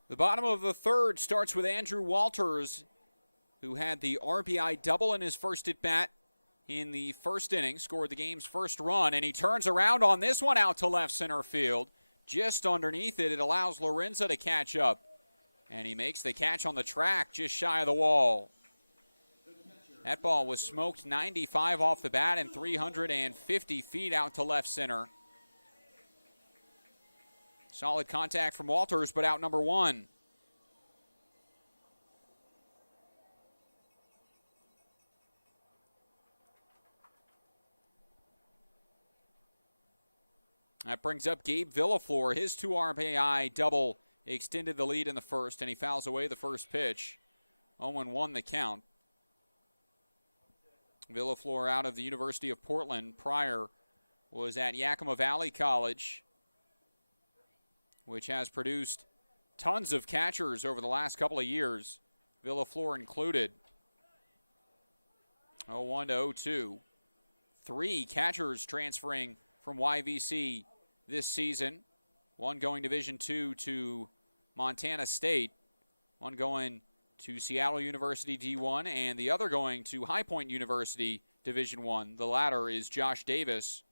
The bottom of the third starts with Andrew Walters, who had the RBI double in his first at-bat in the first inning, scored the game's first run, and he turns around on this one out to left center field. Just underneath it, it allows Lorenza to catch up, and he makes the catch on the track just shy of the wall. That ball was smoked 95 off the bat and 350 feet out to left center. Solid contact from Walters, but out number 1. That brings up Gabe Villaflor. His 2 RBI double extended the lead in the first, and he fouls away the first pitch. 0-1 the count. Villaflor out of the University of Portland. Prior was at Yakima Valley College, which has produced tons of catchers over the last couple of years, Villaflor included. 0-1 to 0-2. 3 catchers transferring from YVC this season. 1 going Division II to Montana State. 1 going to Seattle University D1, and the other going to High Point University Division I. The latter is Josh Davis,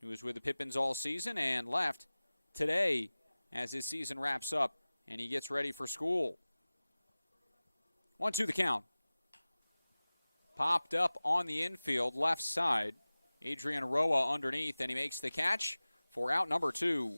who was with the Pippins all season and left today as his season wraps up and he gets ready for school. 1-2 the count. Popped up on the infield left side. Adrian Roa underneath, and he makes the catch for out number 2.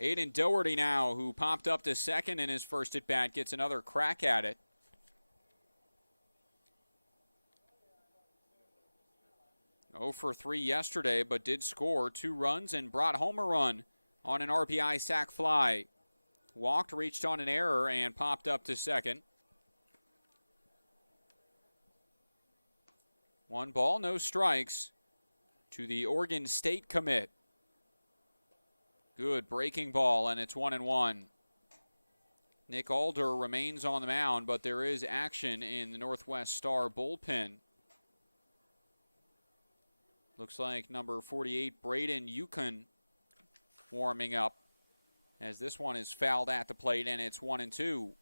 Aiden Doherty now, who popped up to second in his first at-bat, gets another crack at it. Oh for 3 yesterday, but did score 2 runs and brought home a run on an RBI sac fly. Walked, reached on an error, and popped up to second. 1 ball, no strikes to the Oregon State commit. Good breaking ball, and it's 1-1. Nick Alder remains on the mound, but there is action in the Northwest Star bullpen. Looks like number 48, Braden Yukon, warming up, as this one is fouled at the plate, and it's 1-2.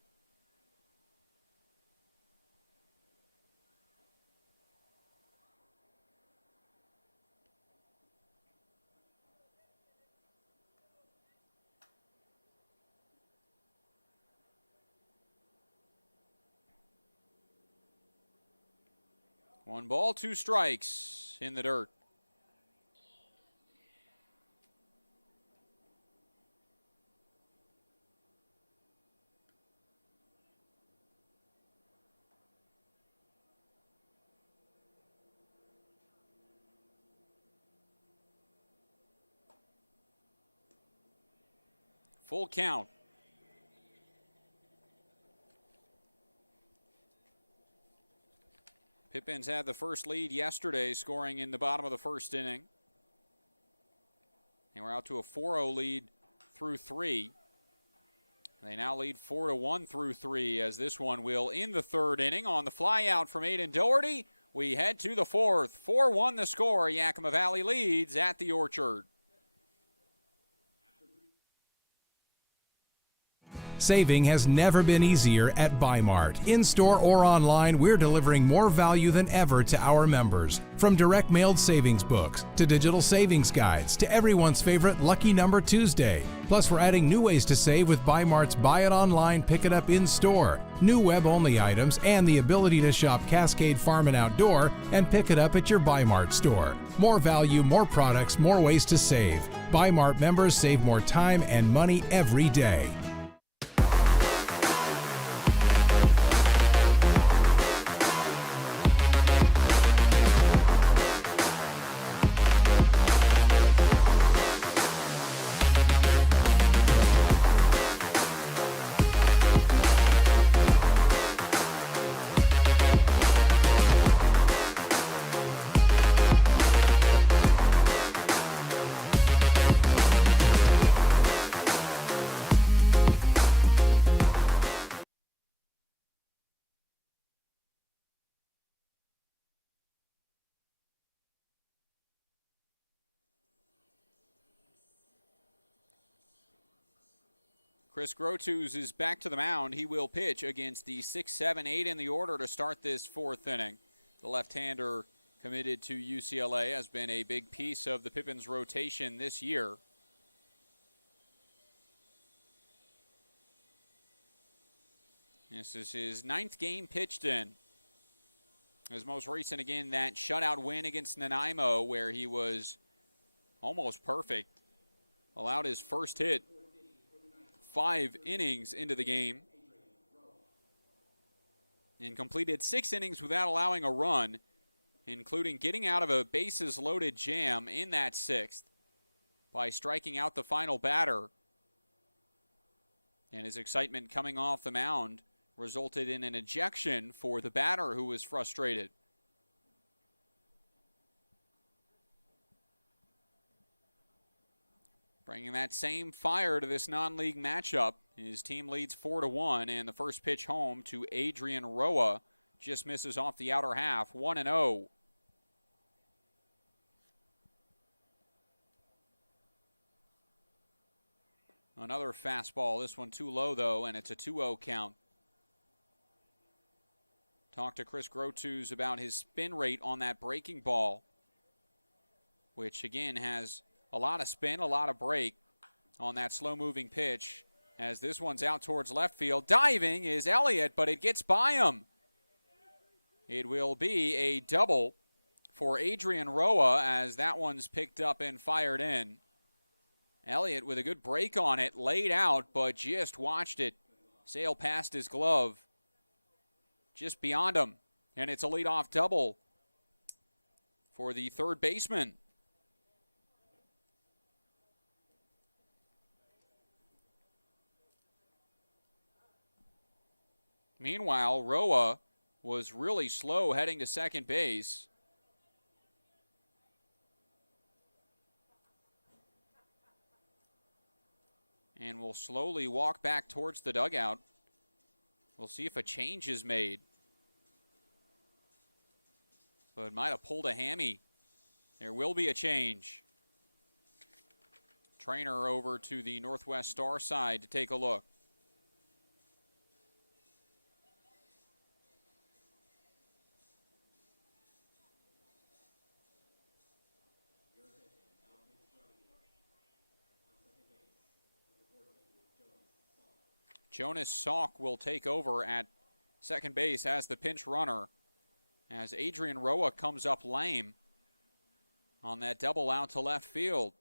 One ball, 2 strikes in the dirt. Full count. Pippins had the first lead yesterday, scoring in the bottom of the first inning. And we're out to a 4-0 lead through 3. They now lead 4-1 through 3 as this one will in the third inning on the fly out from Aiden Doherty. We head to the fourth. 4-1 the score. Yakima Valley leads at the Orchard. Saving has never been easier at Bi-Mart. In-store or online, we're delivering more value than ever to our members. From direct mailed savings books, to digital savings guides, to everyone's favorite Lucky Number Tuesday. Plus, we're adding new ways to save with Bi-Mart's Buy It Online, Pick It Up in-store, new web-only items, and the ability to shop Cascade Farm and Outdoor and pick it up at your Bi-Mart store. More value, more products, more ways to save. Bi-Mart members save more time and money every day. Chris Grotuz is back to the mound. He will pitch against the 6, 7, 8 in the order to start this fourth inning. The left-hander committed to UCLA has been a big piece of the Pippins rotation this year. This is his 9th game pitched in. His most recent, again, that shutout win against Nanaimo where he was almost perfect. Allowed his first hit 5 innings into the game and completed 6 innings without allowing a run, including getting out of a bases-loaded jam in that 6th by striking out the final batter. And his excitement coming off the mound resulted in an ejection for the batter who was frustrated. Bringing that same fire to this non-league matchup. His team leads 4-1, and the first pitch home to Adrian Roa just misses off the outer half, 1-0. Another fastball, this one too low though, and it's a 2-0 count. Talk to Chris Grotuz about his spin rate on that breaking ball, which again has a lot of spin, a lot of break on that slow-moving pitch as this one's out towards left field. Diving is Elliott, but it gets by him. It will be a double for Adrian Roa as that one's picked up and fired in. Elliott with a good break on it, laid out, but just watched it sail past his glove. Just beyond him, and it's a leadoff double for the third baseman. Meanwhile, Roa was really slow heading to second base. And will slowly walk back towards the dugout. We'll see if a change is made. But might have pulled a hammy. There will be a change. Trainer over to the Northwest Star side to take a look. Jonas Salk will take over at second base as the pinch runner as Adrian Roa comes up lame on that double out to left field.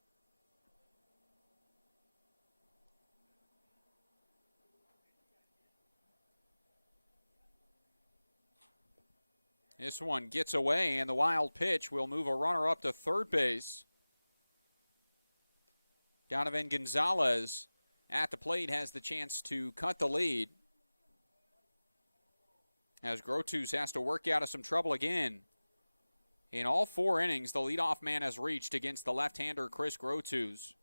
This one gets away, and the wild pitch will move a runner up to third base. Donovan Gonzalez at the plate has the chance to cut the lead. as Grotus has to work out of some trouble again. In all 4 innings, the leadoff man has reached against the left-hander Chris Grotus.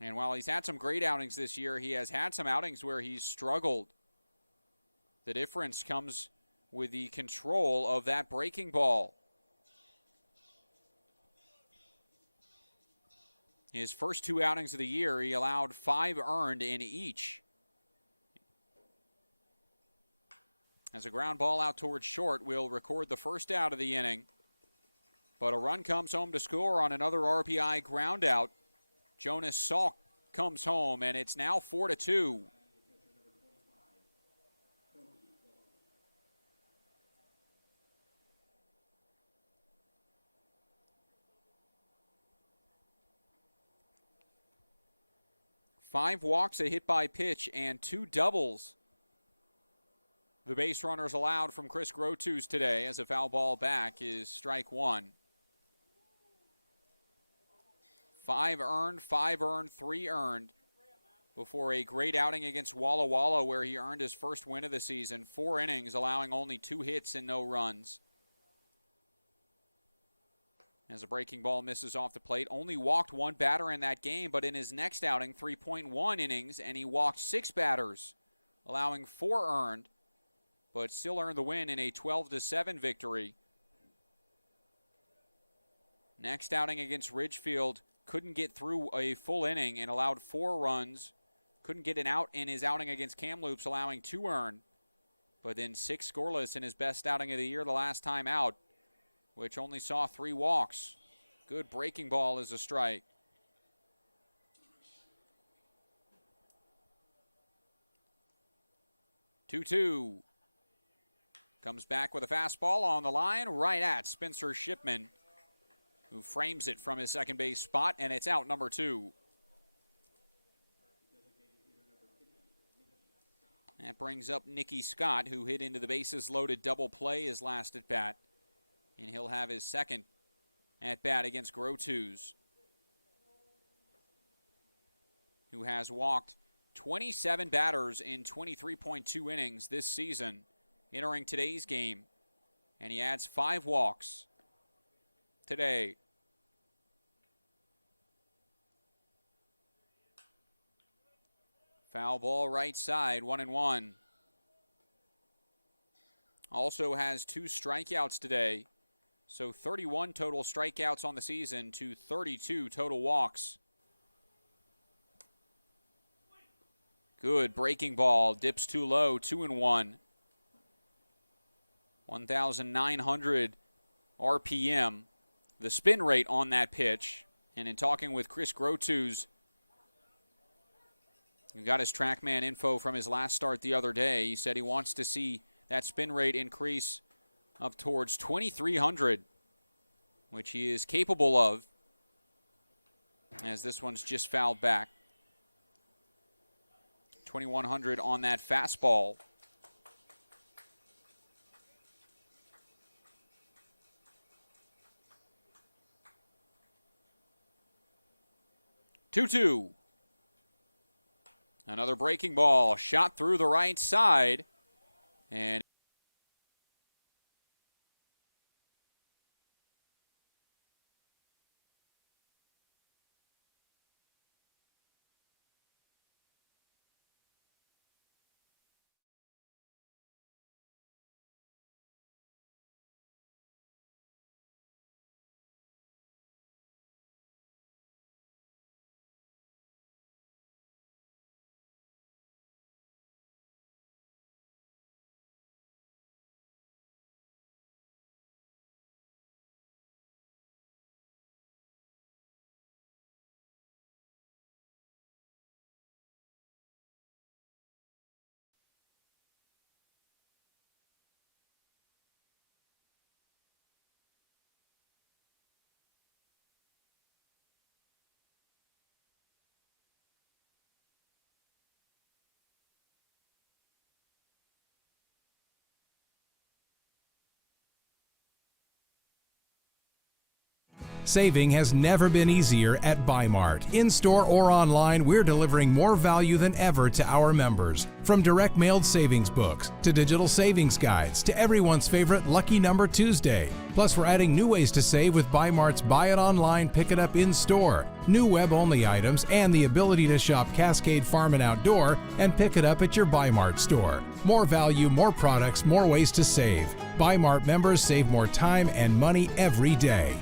And while he's had some great outings this year, he has had some outings where he's struggled. The difference comes with the control of that breaking ball. His first 2 outings of the year, he allowed 5 earned in each. As a ground ball out towards short will record the first out of the inning. But a run comes home to score on another RBI ground out. Jonas Salk comes home, and it's now 4-2. Five walks, a hit by pitch, and 2 doubles. The base runners allowed from Chris Grotus today, as a foul ball back is strike 1. 5 earned, 3 earned before a great outing against Walla Walla where he earned his first win of the season. 4 innings, allowing only 2 hits and no runs. As a breaking ball misses off the plate, only walked 1 batter in that game, but in his next outing, 3.1 innings, and he walked 6 batters, allowing 4 earned, but still earned the win in a 12-7 victory. Next outing against Ridgefield, couldn't get through a full inning and allowed 4 runs. Couldn't get an out in his outing against Kamloops, allowing 2 earned, but then 6 scoreless in his best outing of the year the last time out, which only saw 3 walks. Good breaking ball is a strike. Two. Comes back with a fastball on the line, right at Spencer Shipman, who frames it from his second base spot, and it's out number 2. That brings up Nicky Scott, who hit into the bases loaded double play his last at bat, and he'll have his second at bat against Grotus, who has walked 27 batters in 23.2 innings this season, entering today's game, and he adds 5 walks today. Foul ball right side, 1-1. Also has 2 strikeouts today, so 31 total strikeouts on the season to 32 total walks. Good breaking ball, dips too low, 2-1. 1,900 RPM, the spin rate on that pitch. And in talking with Chris Grotus, he got his TrackMan info from his last start the other day. He said he wants to see that spin rate increase up towards 2,300, which he is capable of, as this one's just fouled back. 2,100 on that fastball. Two. Another breaking ball shot through the right side, and Saving has never been easier at Bi-Mart. In-store or online, we're delivering more value than ever to our members. From direct mailed savings books, to digital savings guides, to everyone's favorite Lucky Number Tuesday. Plus, we're adding new ways to save with Bi-Mart's Buy It Online, Pick It Up in-store, new web-only items, and the ability to shop Cascade Farm and Outdoor and pick it up at your Bi-Mart store. More value, more products, more ways to save. Bi-Mart members save more time and money every day.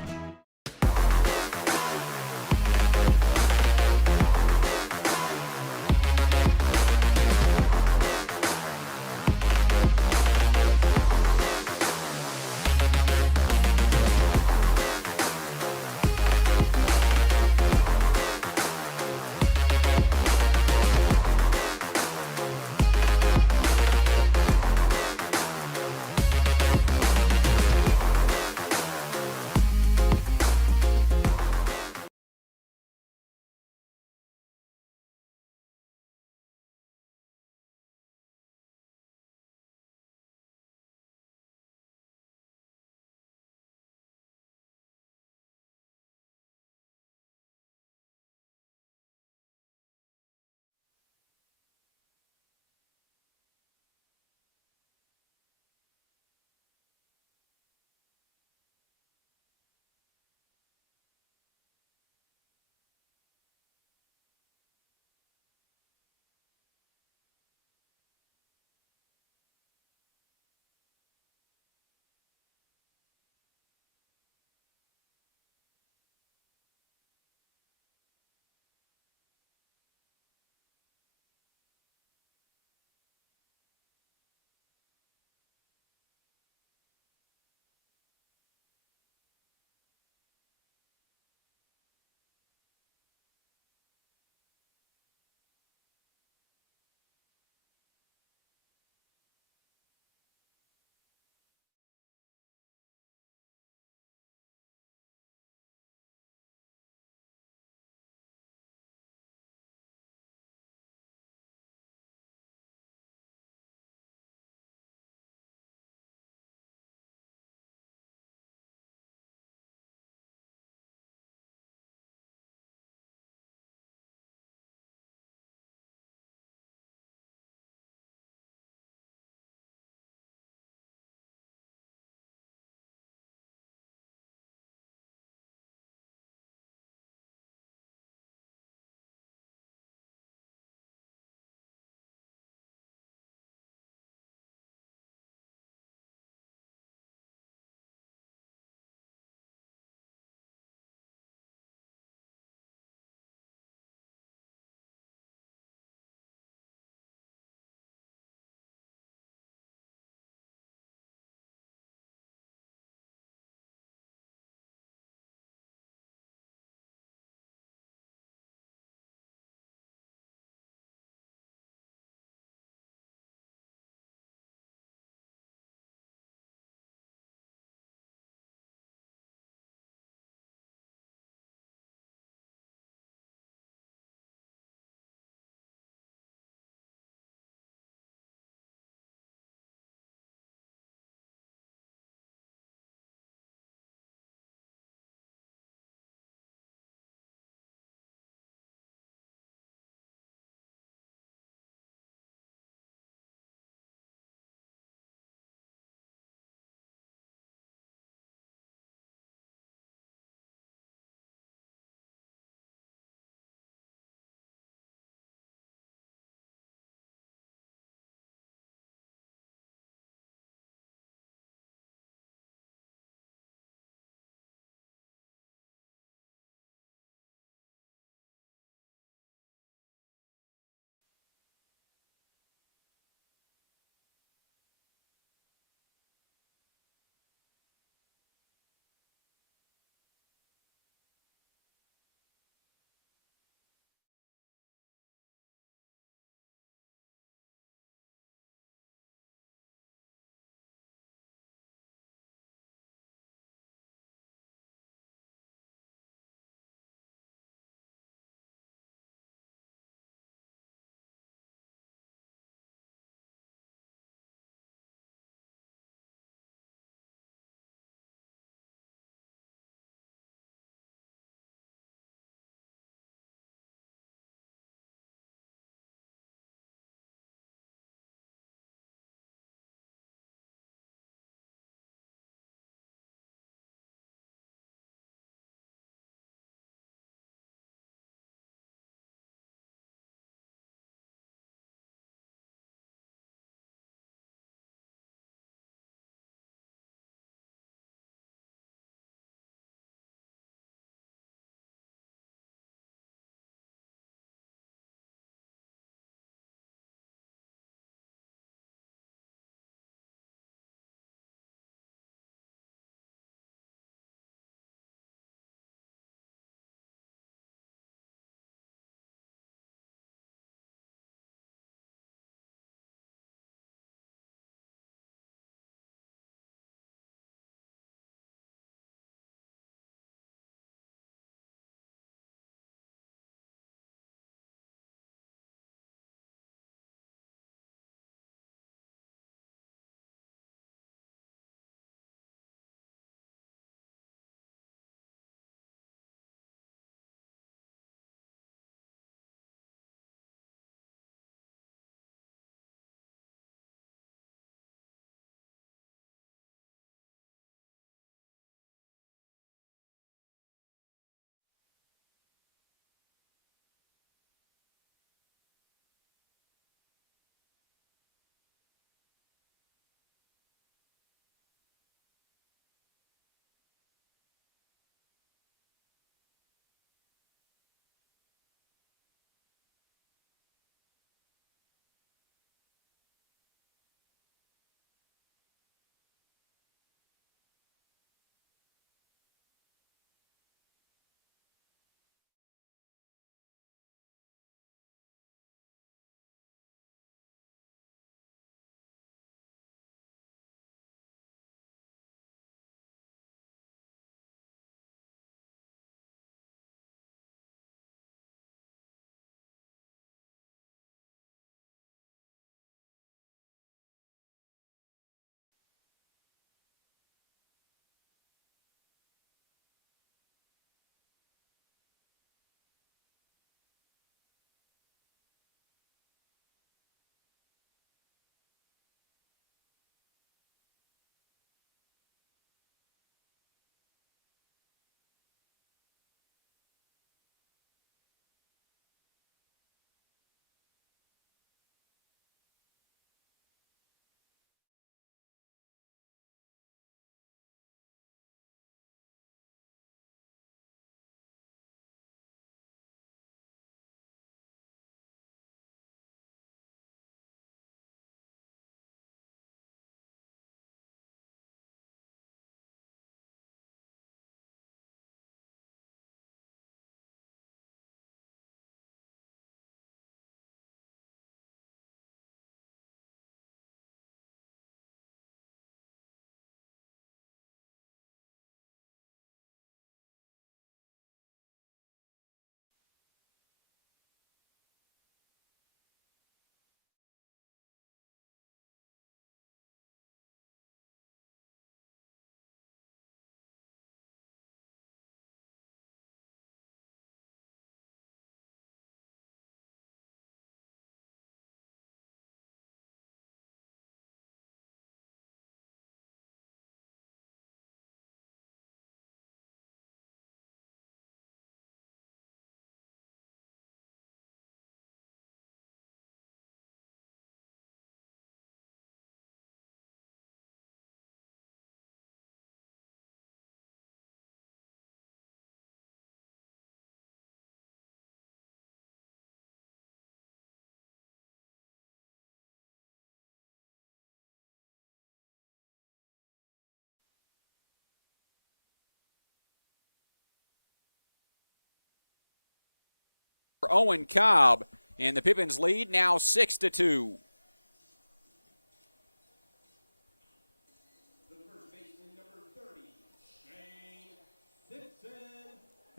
for Owen Cobb. And the Pippins lead now 6-2.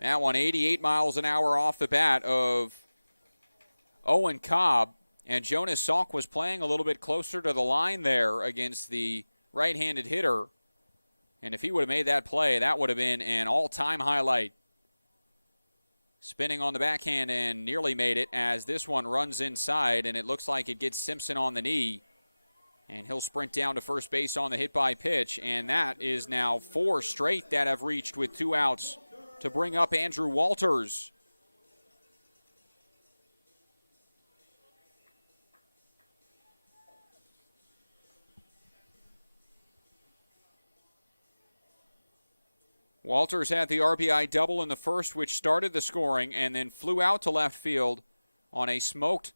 That one 88 miles an hour off the bat of Owen Cobb. And Jonas Salk was playing a little bit closer to the line there against the right-handed hitter. And if he would have made that play, that would have been an all-time highlight. Spinning on the backhand and nearly made it as this one runs inside, and it looks like it gets Simpson on the knee. And he'll sprint down to first base on the hit-by pitch, and that is now 4 straight that have reached with 2 outs to bring up Andrew Walters. Walters had the RBI double in the first, which started the scoring, and then flew out to left field on a smoked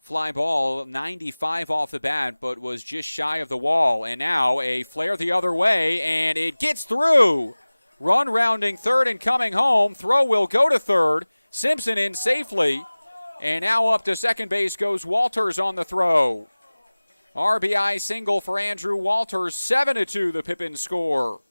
fly ball, 95 off the bat, but was just shy of the wall. And now a flare the other way, and it gets through. Run rounding third and coming home. Throw will go to third. Simpson in safely. And now up to second base goes Walters on the throw. RBI single for Andrew Walters. 7-2 the Pippins score.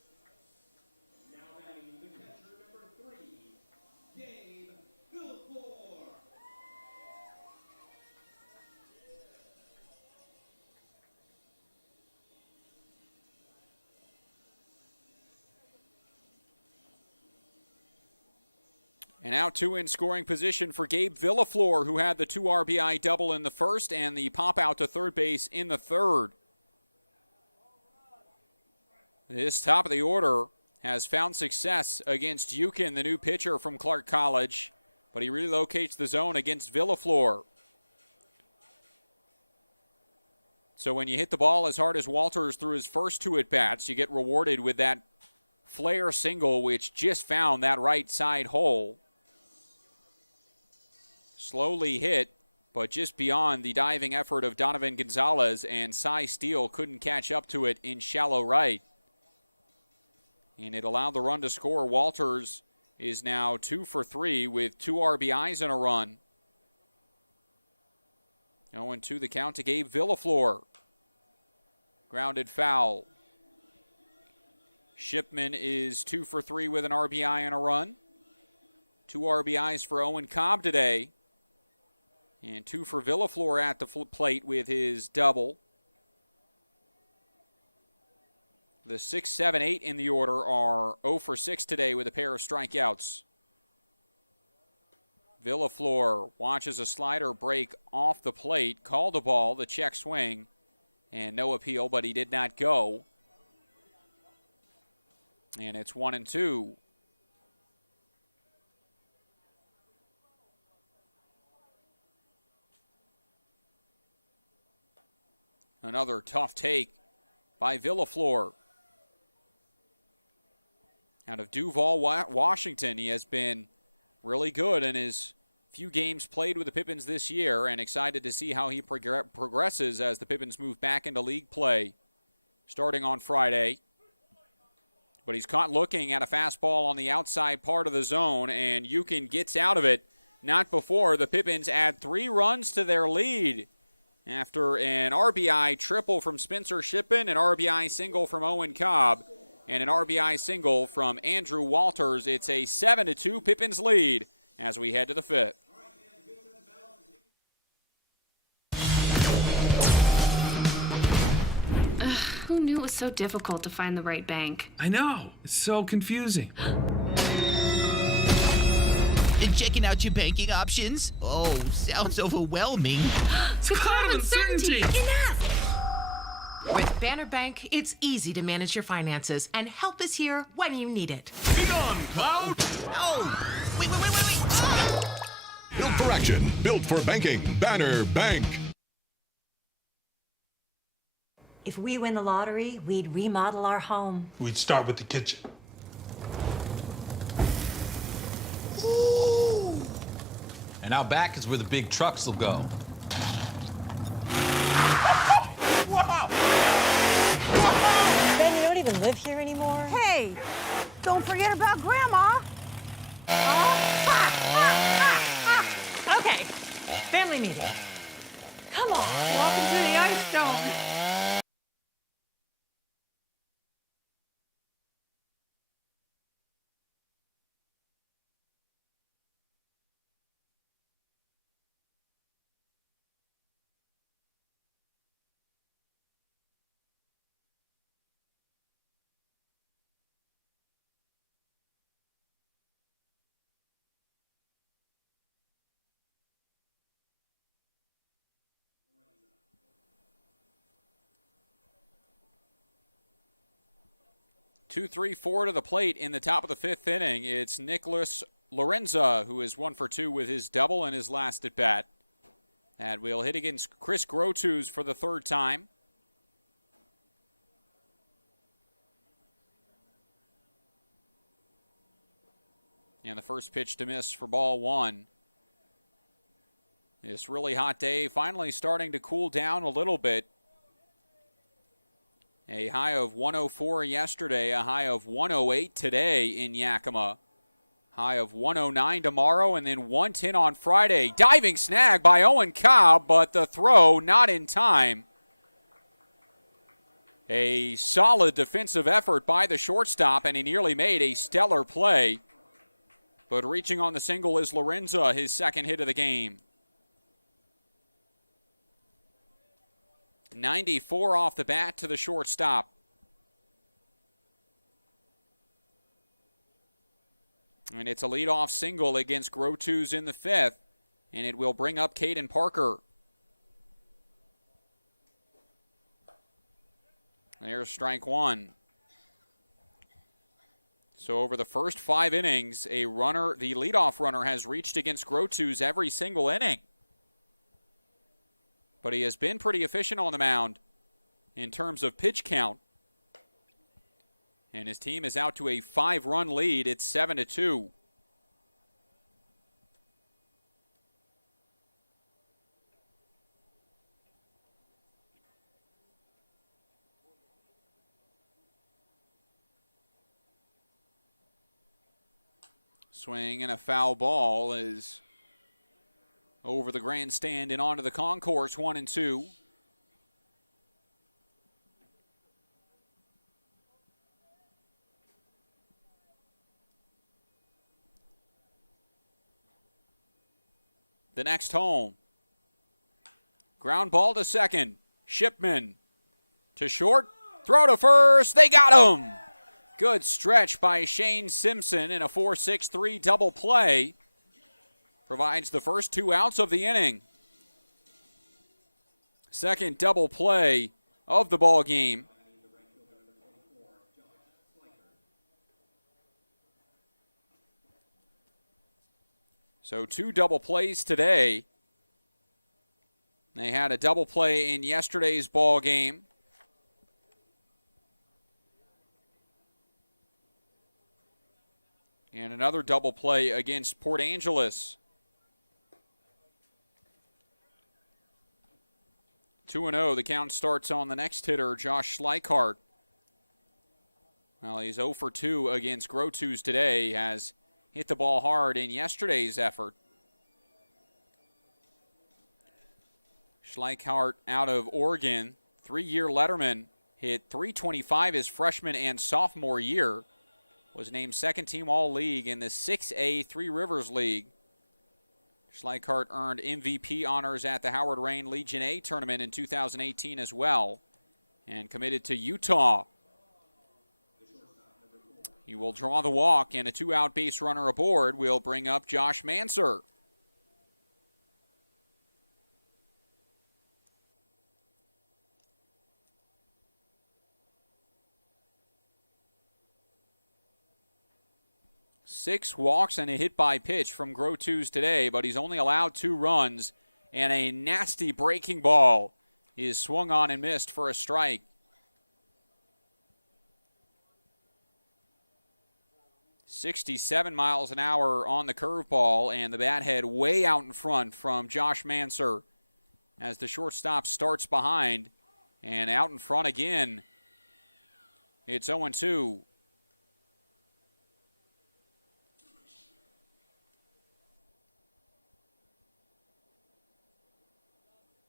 And now 2 in scoring position for Gabe Villaflor, who had the 2 RBI double in the first and the pop out to third base in the third. This top of the order has found success against Yukin, the new pitcher from Clark College, but he relocates the zone against Villaflor. So when you hit the ball as hard as Walters through his first 2 at-bats, you get rewarded with that flare single, which just found that right side hole. Slowly hit, but just beyond the diving effort of Donovan Gonzalez, and Cy Steele couldn't catch up to it in shallow right. And it allowed the run to score. Walters is now 2 for 3 with 2 RBIs and a run. 0-2 the count to Gabe Villaflor. Grounded foul. Shipman is 2 for 3 with an RBI and a run. 2 RBIs for Owen Cobb today. And 2 for Villaflor at the plate with his double. The 6, 7, 8 in the order are 0 for 6 today with a pair of strikeouts. Villaflor watches a slider break off the plate, called a ball, the check swing, and no appeal, but he did not go. And it's 1-2. Another tough take by Villaflor. Out of Duval, Washington, he has been really good in his few games played with the Pippins this year, and excited to see how he progresses as the Pippins move back into league play starting on Friday. But he's caught looking at a fastball on the outside part of the zone, and Yukin gets out of it. Not before the Pippins add 3 runs to their lead after an RBI triple from Spencer Shipman, an RBI single from Owen Cobb, and an RBI single from Andrew Walters. It's a 7-2 Pippins lead as we head to the 5th. Who knew it was so difficult to find the right bank? I know. It's so confusing. And checking out your banking options? Oh, sounds overwhelming. The cloud uncertainty! Enough! With Banner Bank, it's easy to manage your finances, and help is here when you need it. Be gone, Cloud! Oh, wait. Ah! Built for action, built for banking. Banner Bank. If we win the lottery, we'd remodel our home. We'd start with the kitchen. Ooh. And out back is where the big trucks will go. Wow! Ben, you don't even live here anymore? Hey, don't forget about Grandma. Family meeting. Come on. Welcome to the Ice Dome. Two, 3-4 to the plate in the top of the fifth inning. It's Nicholas Lorenza, who is 1 for 2 with his double in his last at bat. That will hit against Chris Grotus for the third time. And the first pitch to miss for ball one. This really hot day finally starting to cool down a little bit. A high of 104 yesterday, a high of 108 today in Yakima. High of 109 tomorrow, and then 110 on Friday. Diving snag by Owen Cobb, but the throw not in time. A solid defensive effort by the shortstop, and he nearly made a stellar play. But reaching on the single is Lorenza, his second hit of the game. 94 off the bat to the shortstop. And it's a leadoff single against Grotus in the fifth, and it will bring up Caden Parker. There's strike one. So over the first 5 innings, the leadoff runner has reached against Grotus every single inning. But he has been pretty efficient on the mound in terms of pitch count. And his team is out to a 5-run lead. It's 7-2. Swing and a foul ball is over the grandstand and onto the concourse, 1-2. The next home. Ground ball to second. Shipman to short. Throw to first. They got him. Good stretch by Shane Simpson in a 4-6-3 double play. Provides the first 2 outs of the inning. Second double play of the ball game. So 2 double plays today. They had a double play in yesterday's ball game. And another double play against Port Angeles. 2-0, the count starts on the next hitter, Josh Schleichart. Well, he's 0 for 2 against Grotus today. He has hit the ball hard in yesterday's effort. Schleichart out of Oregon, 3-year letterman, hit .325 his freshman and sophomore year. Was named second team All-League in the 6A Three Rivers League. Schleichart earned MVP honors at the Howard Rain Legion A tournament in 2018 as well, and committed to Utah. He will draw the walk, and a 2-out base runner aboard will bring up Josh Manser. Six walks and a hit by pitch from Grotus today, but he's only allowed 2 runs, and a nasty breaking ball is swung on and missed for a strike. 67 miles an hour on the curveball, and the bat head way out in front from Josh Manser as the shortstop starts behind, and out in front again. It's 0-2.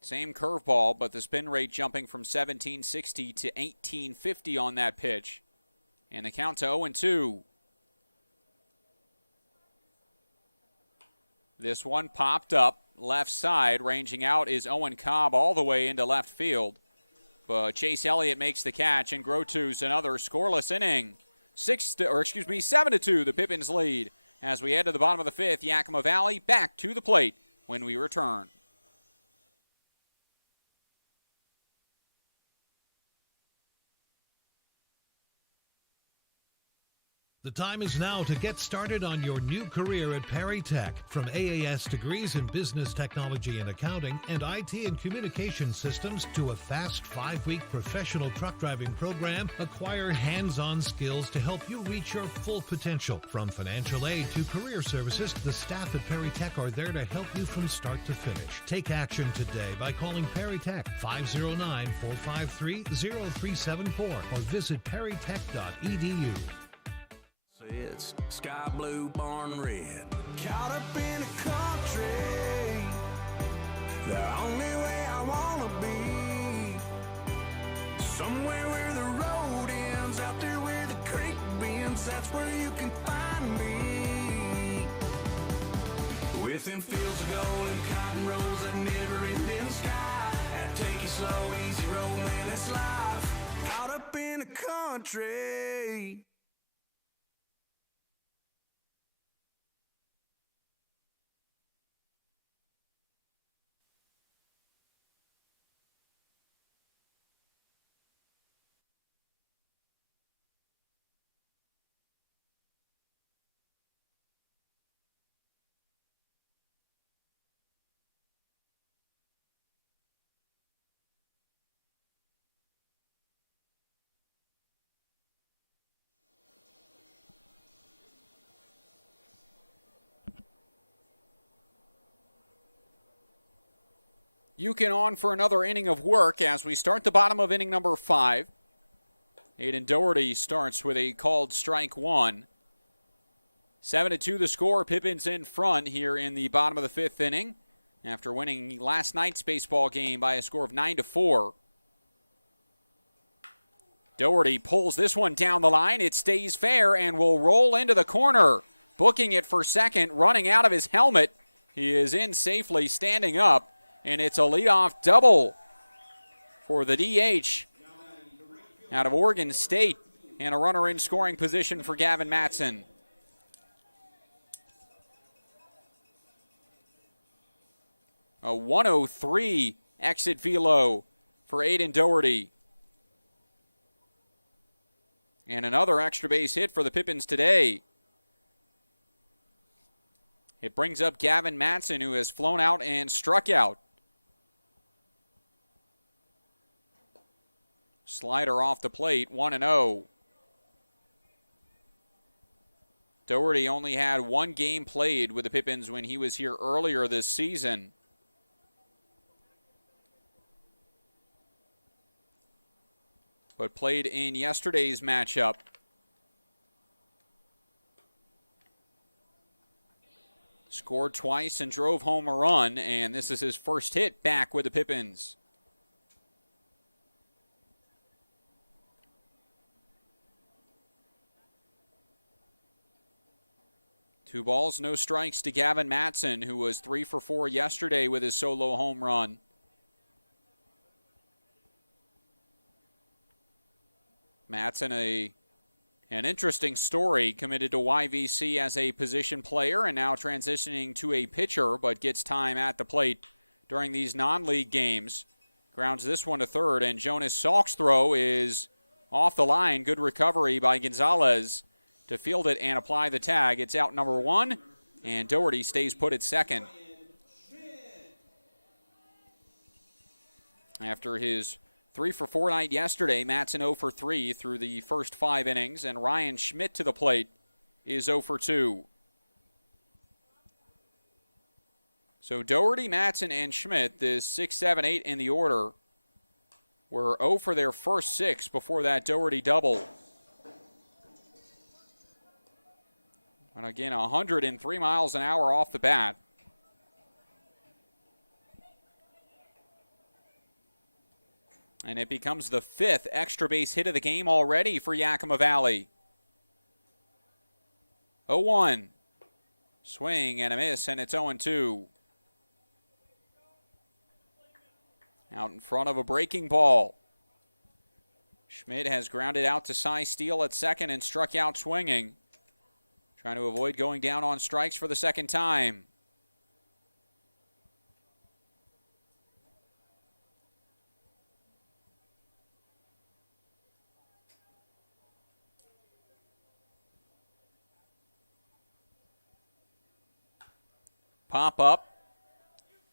Same curveball, but the spin rate jumping from 1760 to 1850 on that pitch. And the count to 0-2. This one popped up, left side. Ranging out is Owen Cobb all the way into left field. But Chase Elliott makes the catch, and Grotu's another scoreless inning. 7-2, the Pippins lead. As we head to the bottom of the fifth, Yakima Valley back to the plate when we return. The time is now to get started on your new career at Perry Tech. From AAS degrees in business technology and accounting and IT and communication systems to a fast 5-week professional truck driving program, acquire hands-on skills to help you reach your full potential. From financial aid to career services, the staff at Perry Tech are there to help you from start to finish. Take action today by calling Perry Tech 509-453-0374 or visit perrytech.edu. It's sky blue, barn red. Caught up in a country, the only way I wanna be. Somewhere where the road ends, out there where the creek bends, that's where you can find me. Within fields of gold and cotton rows that never ending sky. That take it slow, easy road, man, it's life. Caught up in a country. Yukin on for another inning of work as we start the bottom of inning number 5. Aiden Doherty starts with a called strike 1. 7-2 the score. Pippins in front here in the bottom of the 5th inning after winning last night's baseball game by a score of 9-4. Doherty pulls this one down the line. It stays fair and will roll into the corner. Booking it for second, running out of his helmet. He is in safely, standing up. And it's a leadoff double for the DH out of Oregon State. And a runner in scoring position for Gavin Matson. A 103 exit velo for Aiden Doherty. And another extra base hit for the Pippins today. It brings up Gavin Matson, who has flown out and struck out. Slider off the plate, 1-0. Doherty only had one game played with the Pippins when he was here earlier this season. But played in yesterday's matchup. Scored twice and drove home a run, and this is his first hit back with the Pippins. Two balls, no strikes to Gavin Matson, who was 3 for 4 yesterday with his solo home run. Matson, an interesting story, committed to YVC as a position player and now transitioning to a pitcher, but gets time at the plate during these non-league games. Grounds this one to third, and Jonas Salk's throw is off the line. Good recovery by Gonzalez to field it and apply the tag. It's out number 1, and Doherty stays put at second. After his 3 for 4 night yesterday, Matson 0 for 3 through the first 5 innings, and Ryan Schmidt to the plate is 0 for 2. So Doherty, Matson, and Schmidt, the 6, 7, 8 in the order, were 0 for their first 6 before that Doherty double. And again, 103 miles an hour off the bat. And it becomes the 5th extra base hit of the game already for Yakima Valley. 0-1. Swing and a miss, and it's 0-2. Out in front of a breaking ball. Schmidt has grounded out to Cy Steele at second and struck out swinging. Trying to avoid going down on strikes for the second time. Pop up.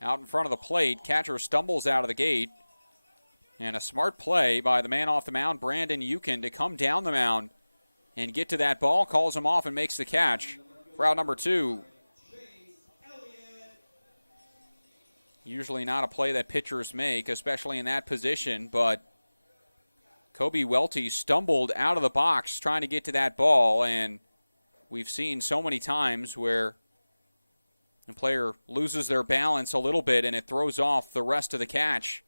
Out in front of the plate. Catcher stumbles out of the gate. And a smart play by the man off the mound, Brandon Eukin, to come down the mound and get to that ball. Calls him off and makes the catch for out number 2. Usually not a play that pitchers make, especially in that position, but Kobe Welty stumbled out of the box trying to get to that ball, and we've seen so many times where the player loses their balance a little bit and it throws off the rest of the catch.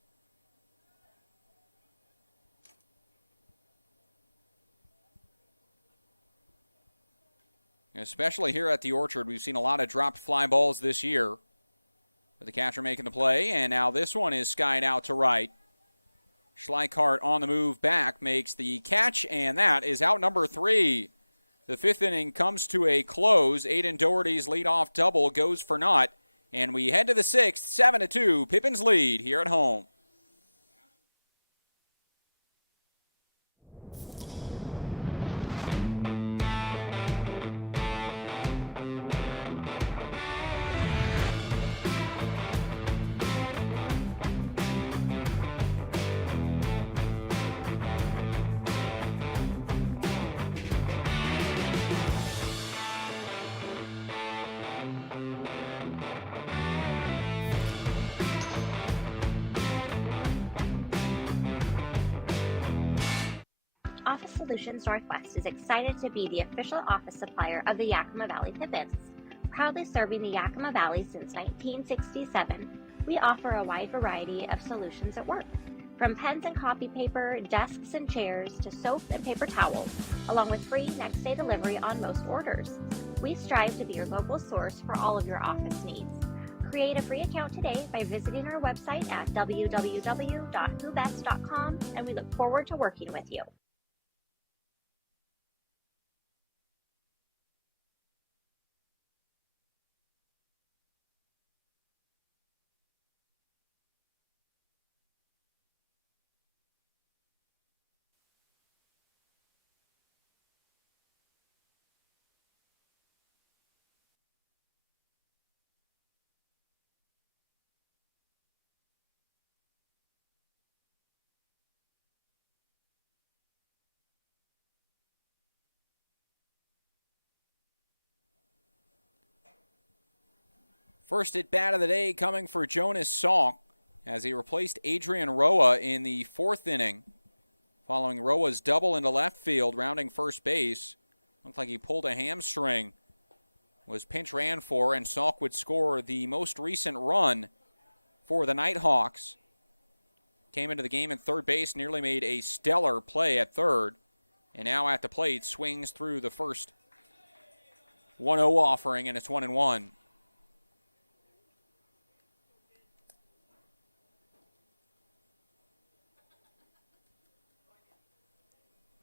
Especially here at the Orchard, we've seen a lot of dropped fly balls this year. With the catcher making the play, and now this one is skied out to right. Schleichart on the move back makes the catch, and that is out number 3. The 5th inning comes to a close. Aiden Doherty's leadoff double goes for naught, and we head to the 6th, 7-2. Pippins lead here at home. Office Solutions Northwest is excited to be the official office supplier of the Yakima Valley Pippins. Proudly serving the Yakima Valley since 1967, we offer a wide variety of solutions at work. From pens and copy paper, desks and chairs, to soap and paper towels, along with free next-day delivery on most orders. We strive to be your local source for all of your office needs. Create a free account today by visiting our website at www.whobest.com, and we look forward to working with you. First at bat of the day coming for Jonas Salk as he replaced Adrian Roa in the 4th inning. Following Roa's double into left field, rounding first base. Looked like he pulled a hamstring. Was pinch ran for, and Salk would score the most recent run for the Nighthawks. Came into the game in third base, nearly made a stellar play at third. And now at the plate, swings through the first 1-0 offering, and it's 1-1.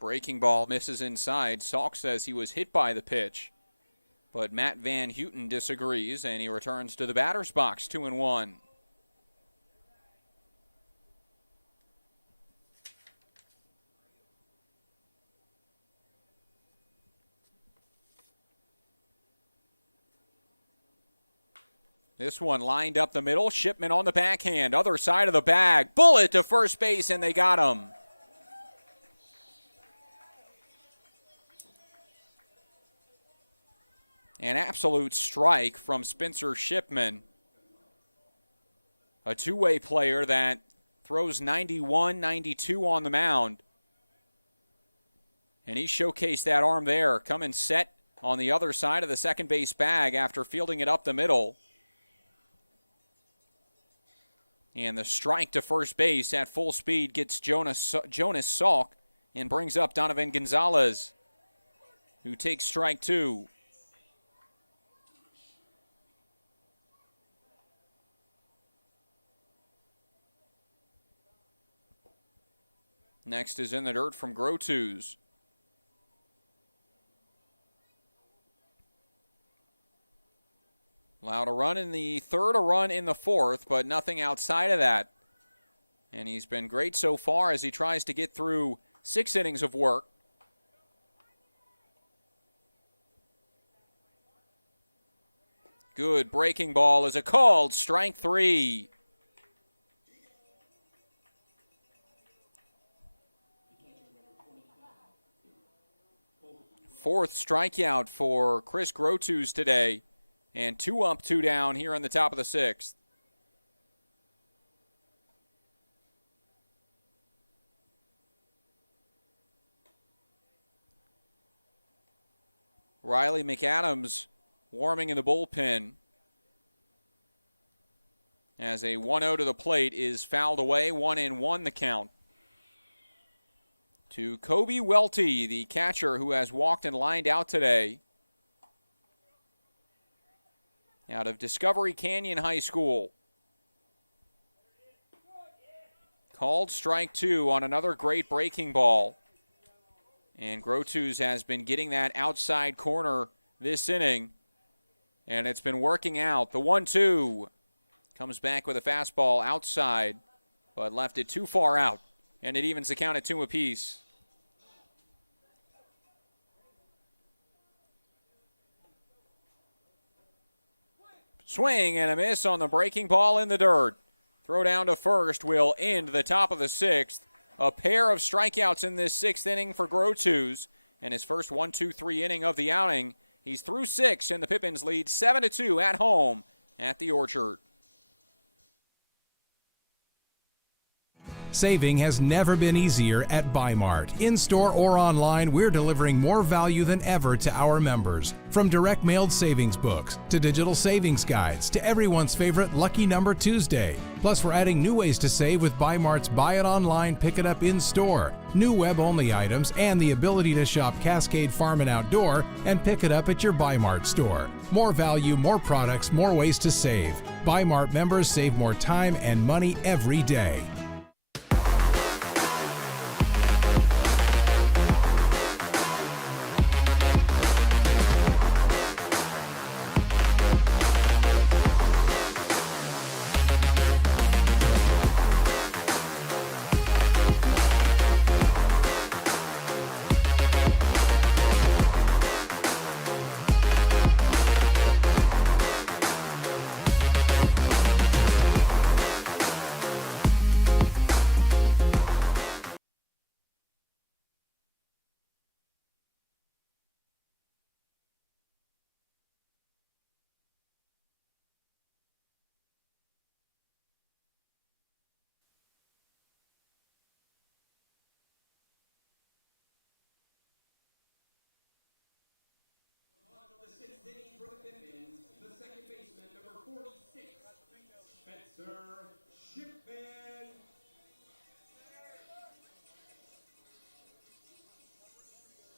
Breaking ball misses inside. Salk says he was hit by the pitch, but Matt Van Houten disagrees, and he returns to the batter's box, 2-1. This one lined up the middle. Shipman on the backhand, other side of the bag. Bullet to first base, and they got him. An absolute strike from Spencer Shipman. A two-way player that throws 91, 92 on the mound. And he showcased that arm there, coming set on the other side of the second base bag after fielding it up the middle. And the strike to first base at full speed gets Jonas Salk and brings up Donovan Gonzalez, who takes strike 2. Next is in the dirt from Grotus. Allowed a run in the third, a run in the fourth, but nothing outside of that. And he's been great so far as he tries to get through 6 innings of work. Good breaking ball is a called strike 3. Fourth strikeout for Chris Grotus today. And 2 up, 2 down here on the top of the 6th. Riley McAdams warming in the bullpen as a 1-0 to the plate is fouled away. 1-1 the count. To Kobe Welty, the catcher who has walked and lined out today. Out of Discovery Canyon High School. Called strike 2 on another great breaking ball. And Grotus has been getting that outside corner this inning. And it's been working out. The 1-2 comes back with a fastball outside, but left it too far out. And it evens the count at 2 apiece. Swing and a miss on the breaking ball in the dirt. Throw down to first will end the top of the 6th. A pair of strikeouts in this 6th inning for Grotus. And his first 1-2-3 inning of the outing. He's through 6 and the Pippins lead 7-2 at home at the Orchard. Saving has never been easier at Bi-Mart. In-store or online, we're delivering more value than ever to our members. From direct mailed savings books, to digital savings guides, to everyone's favorite Lucky Number Tuesday. Plus, we're adding new ways to save with Bi-Mart's Buy It Online, Pick It Up in-store, new web-only items, and the ability to shop Cascade Farm and Outdoor and pick it up at your Bi-Mart store. More value, more products, more ways to save. Bi-Mart members save more time and money every day.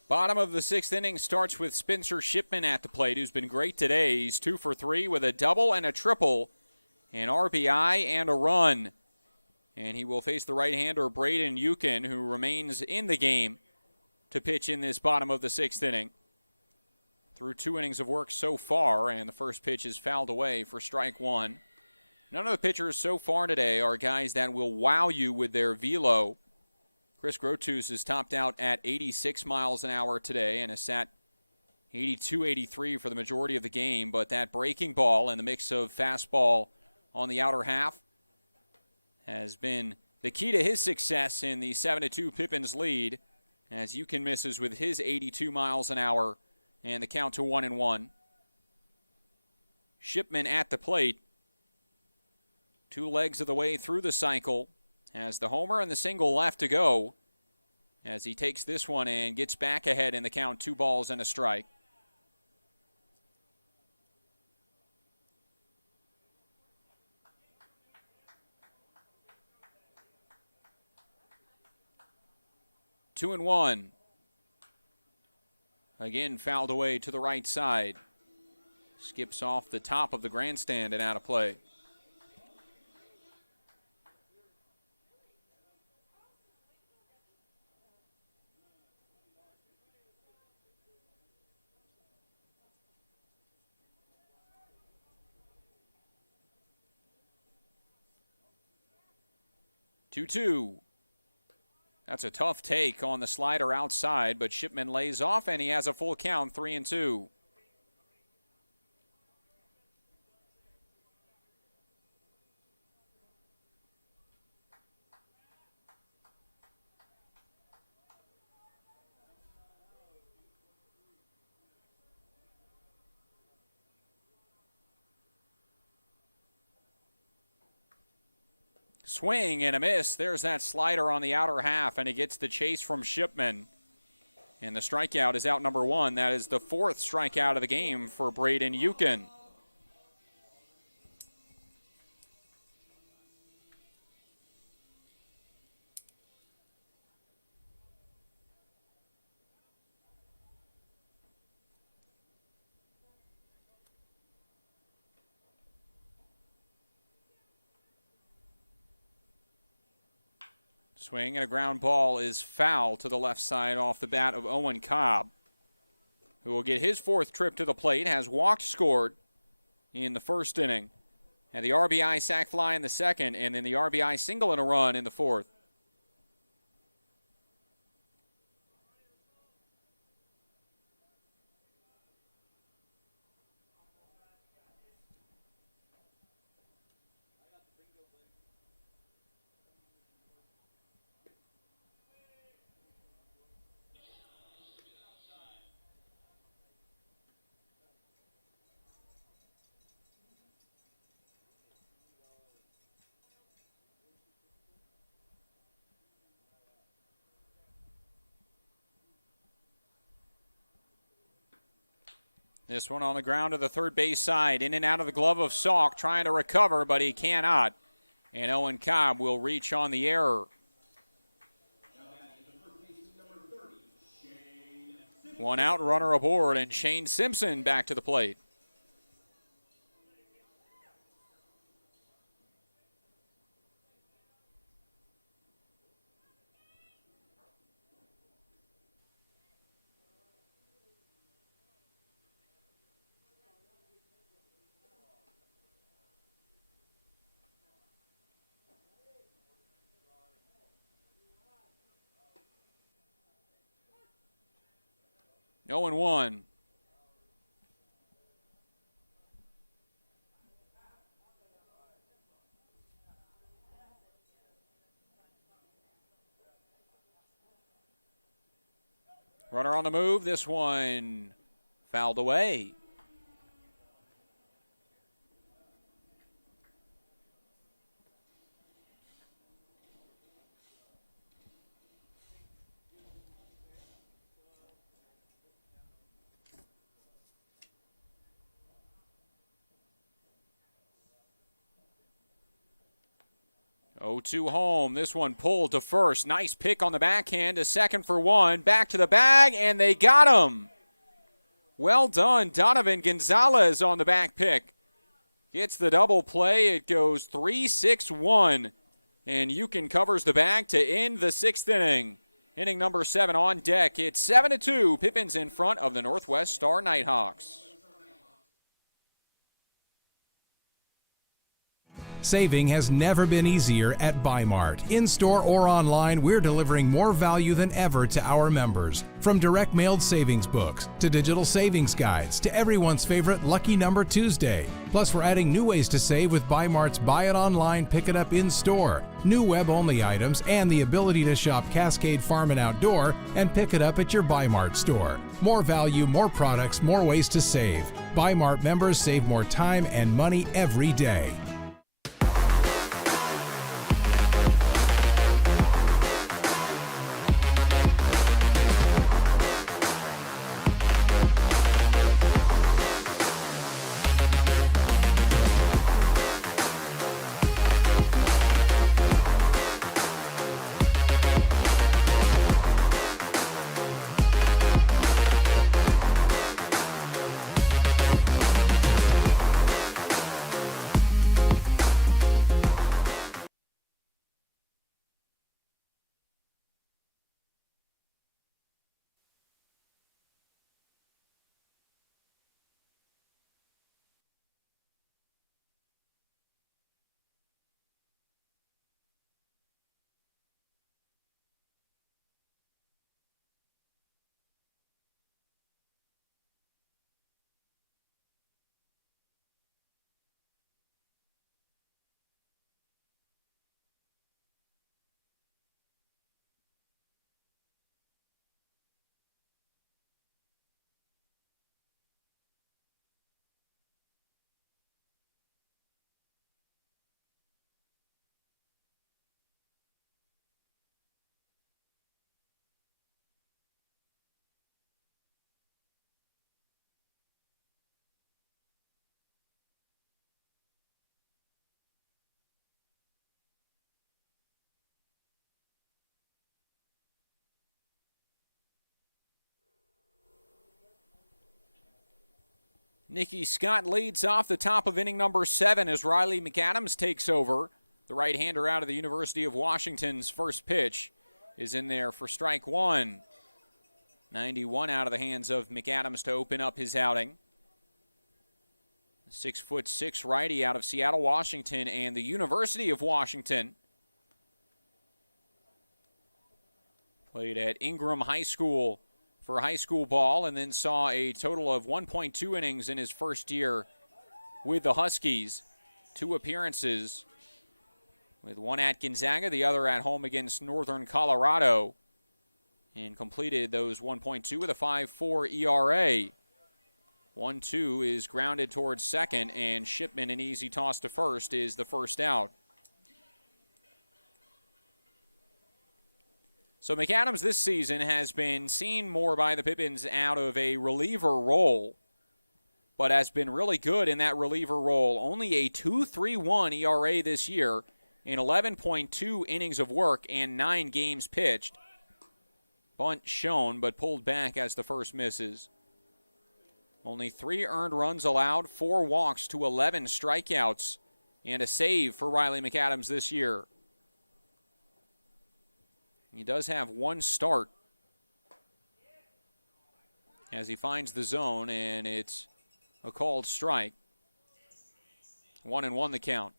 Bottom of the 6th inning starts with Spencer Shipman at the plate, who's been great today. He's 2 for 3 with a double and a triple, an RBI and a run. And he will face the right-hander Braden Yukin, who remains in the game to pitch in this bottom of the 6th inning. Through 2 innings of work so far, and the first pitch is fouled away for strike 1. None of the pitchers so far today are guys that will wow you with their velo. Chris Grotus is topped out at 86 miles an hour today and has sat 82, 83 for the majority of the game, but that breaking ball and the mix of fastball on the outer half has been the key to his success in the 7-2 Pippins lead, as Yukin misses with his 82 miles an hour and the count to 1-1. Shipman at the plate, 2 legs of the way through the cycle, has the homer and the single left to go as he takes this one and gets back ahead in the count, 2 balls and a strike. 2-1. Again, fouled away to the right side. Skips off the top of the grandstand and out of play. Two. That's a tough take on the slider outside, but Shipman lays off, and he has a full count, 3-2. Swing and a miss. There's that slider on the outer half, and he gets the chase from Shipman. And the strikeout is out number 1. That is the 4th strikeout of the game for Braden Euchen. Swing and a ground ball is foul to the left side off the bat of Owen Cobb, who will get his 4th trip to the plate, has walked, scored in the 1st inning. And the RBI sac fly in the 2nd, and then the RBI single and a run in the 4th. This one on the ground to the third base side. In and out of the glove of Salk, trying to recover, but he cannot. And Owen Cobb will reach on the error. One out, runner aboard, and Shane Simpson back to the plate. No 0-1. Runner on the move. This one fouled away. Oh, 2 home. This one pulled to first. Nice pick on the backhand to second for 1. Back to the bag, and they got him. Well done, Donovan Gonzalez on the back pick. Gets the double play. It goes 3-6-1. And Euchen covers the bag to end the 6th inning. Inning number 7 on deck. It's 7-2. Pippins in front of the Northwest Star Nighthawks. Saving has never been easier at Bi-Mart. In-store or online, we're delivering more value than ever to our members. From direct mailed savings books, to digital savings guides, to everyone's favorite Lucky Number Tuesday. Plus, we're adding new ways to save with Bi-Mart's Buy It Online, Pick It Up in-store, new web-only items, and the ability to shop Cascade Farm and Outdoor and pick it up at your Bi-Mart store. More value, more products, more ways to save. Bi-Mart members save more time and money every day. Nikki Scott leads off the top of inning number 7 as Riley McAdams takes over. The right-hander out of the University of Washington's first pitch is in there for strike 1. 91 out of the hands of McAdams to open up his outing. 6'6" righty out of Seattle, Washington, and the University of Washington. Played at Ingram High School for high school ball and then saw a total of 1.2 innings in his first year with the Huskies. 2 appearances, with one at Gonzaga, the other at home against Northern Colorado, and completed those 1.2 with a 5.4 ERA. 1-2 is grounded towards second, and Shipman, an easy toss to first, is the first out. So McAdams this season has been seen more by the Pippins out of a reliever role, but has been really good in that reliever role. Only a 2.31 ERA this year in 11.2 innings of work and 9 games pitched. Bunt shown, but pulled back as the first misses. Only 3 earned runs allowed, 4 walks to 11 strikeouts, and a save for Riley McAdams this year. He does have 1 start as he finds the zone, and it's a called strike. 1-1 the count.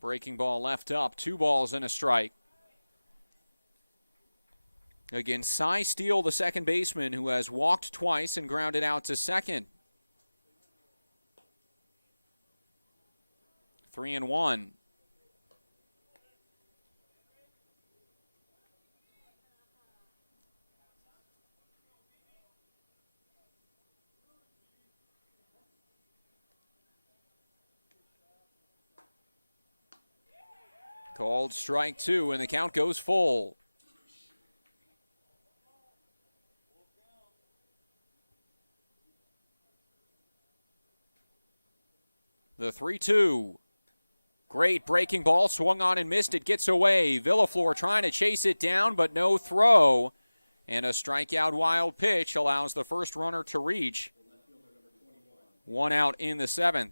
Breaking ball left up, 2 balls and a strike. Again, Cy Steele, the second baseman, who has walked twice and grounded out to second. 3-1. Called strike 2, and the count goes full. The 3-2. Great breaking ball, swung on and missed it, gets away. Villaflor trying to chase it down, but no throw. And a strikeout wild pitch allows the first runner to reach. 1 out in the 7th.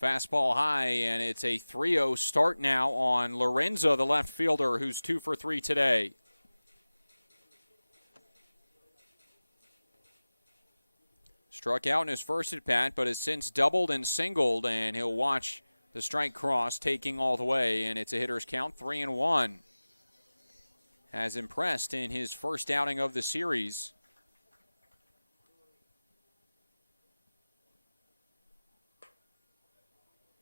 Fastball high, and it's a 3-0 start now on Lorenzo, the left fielder, who's 2 for 3 today. Struck out in his first at-bat, but has since doubled and singled, and he'll watch the strike cross taking all the way, and it's a hitter's count, 3-1. Has impressed in his first outing of the series.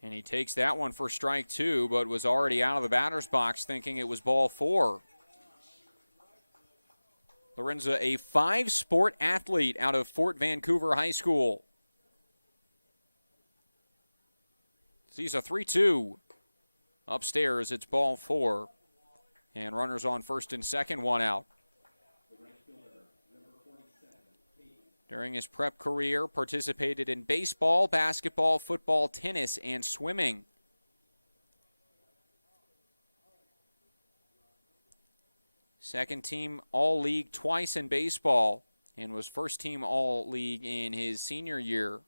And he takes that one for strike 2, but was already out of the batter's box thinking it was ball 4. Lorenzo, a 5-sport athlete out of Fort Vancouver High School. Sees a 3-2. Upstairs, it's ball 4. And runners on first and second, 1 out. During his prep career, participated in baseball, basketball, football, tennis, and swimming. Second team All-League twice in baseball, and was first team All-League in his senior year.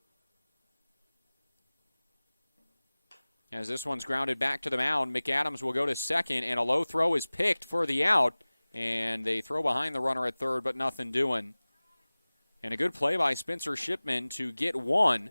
As this one's grounded back to the mound, McAdams will go to second, and a low throw is picked for the out, and they throw behind the runner at third, but nothing doing. And a good play by Spencer Shipman to get 1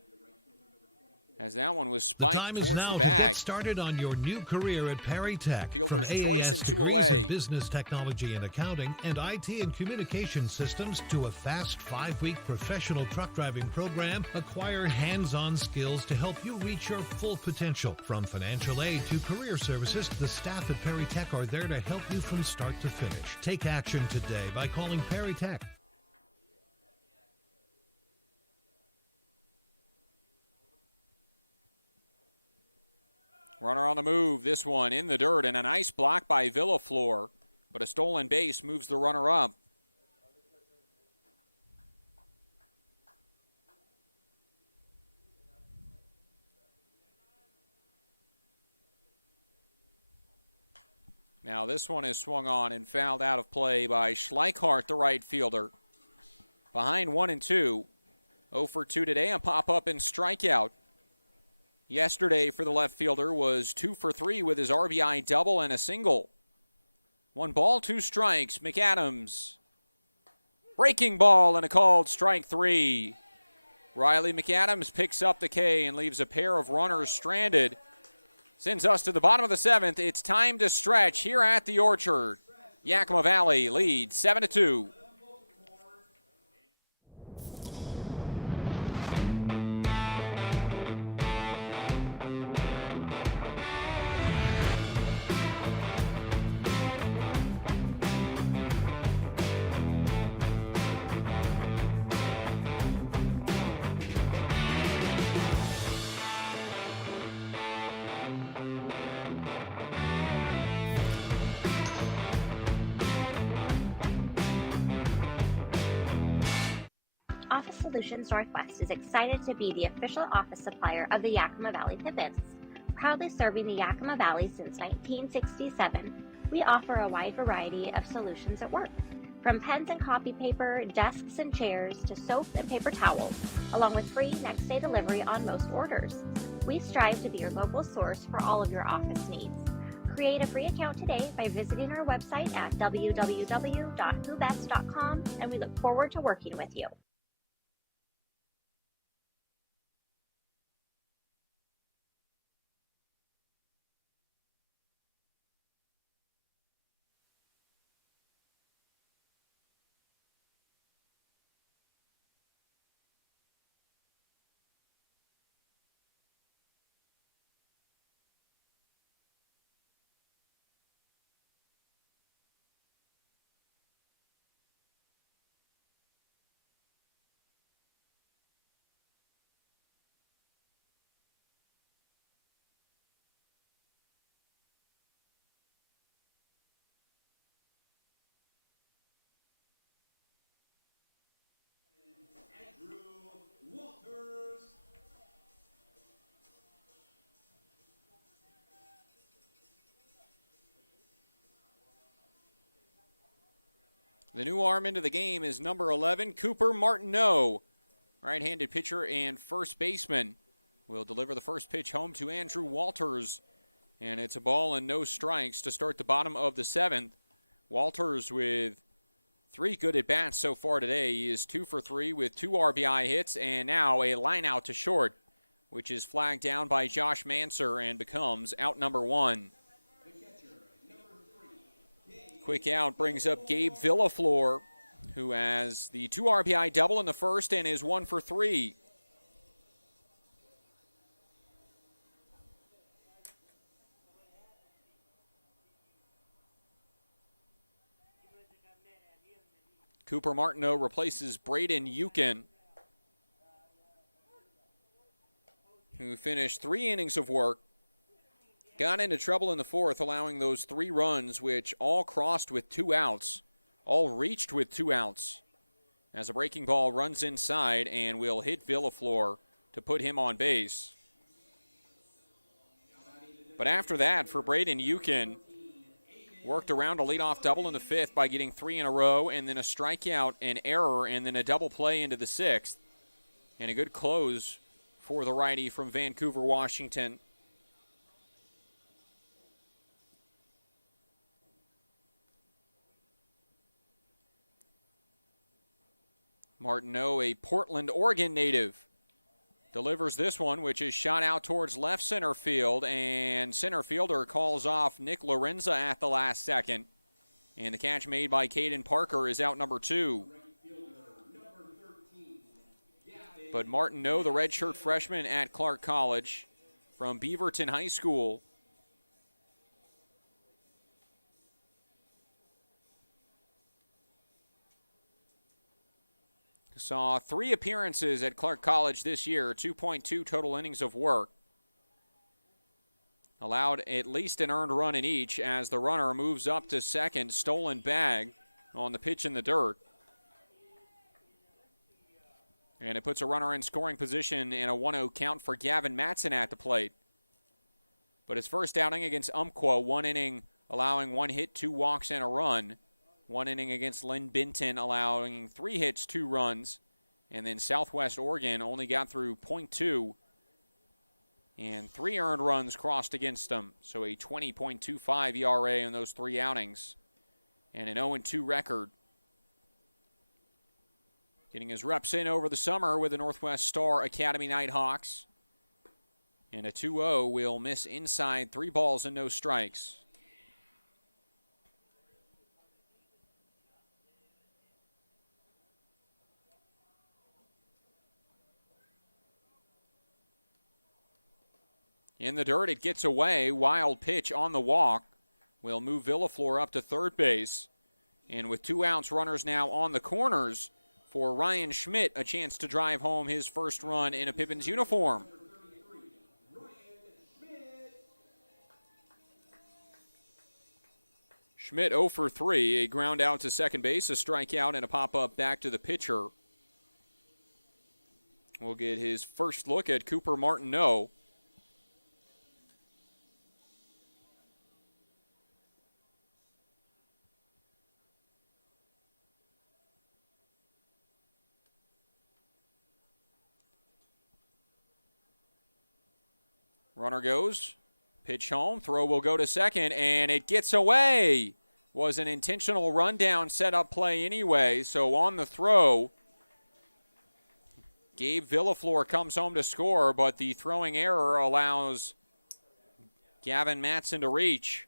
as that one was The spiked time is towards now the to bag. get started on your new career at Perry Tech. Fielder's From choice AAS and 2 degrees away. in business technology and accounting and IT and communication systems to a fast 5-week professional truck driving program, acquire hands-on skills to help you reach your full potential. From financial aid to career services, the staff at Perry Tech are there to help you from start to finish. Take action today by calling Perry Tech. Runner on the move, this one in the dirt, and a nice block by Villaflor, but a stolen base moves the runner up. Now this one is swung on and fouled out of play by Schleichhardt, the right fielder. Behind 1 and 2. 0 for 2 today, a pop-up and strikeout. Yesterday for the left fielder was 2 for 3 with his RBI double and a single. 1 ball, 2 strikes. McAdams. Breaking ball and a called strike 3. Riley McAdams picks up the K and leaves a pair of runners stranded. Sends us to the bottom of the 7th. It's time to stretch here at the Orchard. Yakima Valley leads 7-2. Office Solutions Northwest is excited to be the official office supplier of the Yakima Valley Pippins. Proudly serving the Yakima Valley since 1967, we offer a wide variety of solutions at work. From pens and copy paper, desks and chairs, to soap and paper towels, along with free next-day delivery on most orders. We strive to be your local source for all of your office needs. Create a free account today by visiting our website at www.whobest.com, and we look forward to working with you. The new arm into the game is number 11, Cooper Martineau. Right-handed pitcher and first baseman will deliver the first pitch home to Andrew Walters. And it's a ball and no strikes to start the bottom of the 7th. Walters with 3 good at-bats so far today. He is 2 for 3 with 2 RBI hits and now a line out to short, which is flagged down by Josh Manser and becomes out number 1. Quick out brings up Gabe Villaflor, who has the 2 RBI double in the first and is 1 for 3. Cooper Martineau replaces Braden Yukin, who finished 3 innings of work. Got into trouble in the 4th, allowing those 3 runs, which all crossed with 2 outs, all reached with 2 outs. As a breaking ball runs inside and will hit Villaflor to put him on base. But after that, for Braden Yukin, worked around a leadoff double in the 5th by getting 3 in a row, and then a strikeout, an error, and then a double play into the 6th. And a good close for the righty from Vancouver, Washington. Martineau, a Portland, Oregon native, delivers this one, which is shot out towards left center field, and center fielder calls off Nick Lorenza at the last second. And the catch made by Caden Parker is out number 2. But Martin No, the redshirt freshman at Clark College from Beaverton High School, saw 3 appearances at Clark College this year, 2.2 total innings of work. Allowed at least an earned run in each as the runner moves up to second, stolen bag on the pitch in the dirt. And it puts a runner in scoring position and a 1-0 count for Gavin Matson at the plate. But his first outing against Umpqua, 1 inning, allowing 1 hit, 2 walks, and a run. 1 inning against Lynn Benton, allowing 3 hits, 2 runs. And then Southwest Oregon only got through .2. And 3 earned runs crossed against them. So a 20.25 ERA in those 3 outings. And an 0-2 record. Getting his reps in over the summer with the Northwest Star Academy Nighthawks. And a 2-0 will miss inside, 3 balls and no strikes. In the dirt, it gets away. Wild pitch on the walk will move Villaflor up to third base. And with 2 outs, runners now on the corners for Ryan Schmidt, a chance to drive home his first run in a Pippins uniform. Schmidt 0 for 3, a ground out to second base, a strikeout, and a pop-up back to the pitcher. We'll get his first look at Cooper Martineau. Runner goes, pitch home, throw will go to second, and it gets away. Was an intentional rundown setup play anyway, so on the throw, Gabe Villaflor comes home to score, but the throwing error allows Gavin Matson to reach.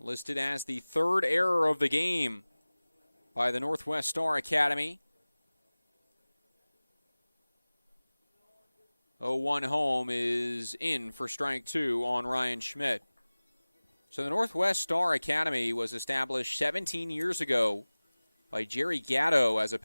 Listed as the 3rd error of the game by the Northwest Star Academy. 0-1 home is in for strike 2 on Ryan Schmidt. So the Northwest Star Academy was established 17 years ago by Jerry Gatto as a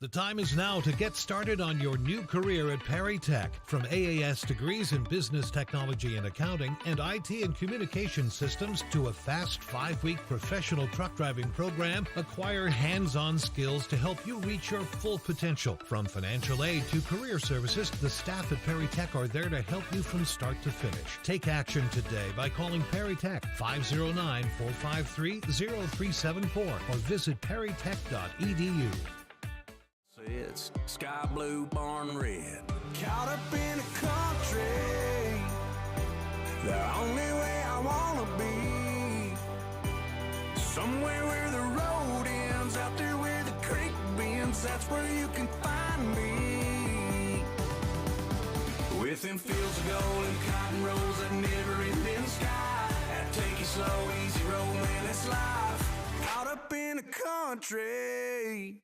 The time is now to get started on your new career at Perry Tech. From AAS degrees in business technology and accounting and IT and communication systems to a fast 5-week professional truck driving program, acquire hands-on skills to help you reach your full potential. From financial aid to career services, the staff at Perry Tech are there to help you from start to finish. Take action today by calling Perry Tech 509-453-0374 or visit perrytech.edu. It's sky blue, barn red. Caught up in a country, the only way I wanna be. Somewhere where the road ends, out there where the creek bends, that's where you can find me. Within fields of gold and cotton rows that never ending sky. That take it slow, easy road, man, it's life. Caught up in a country.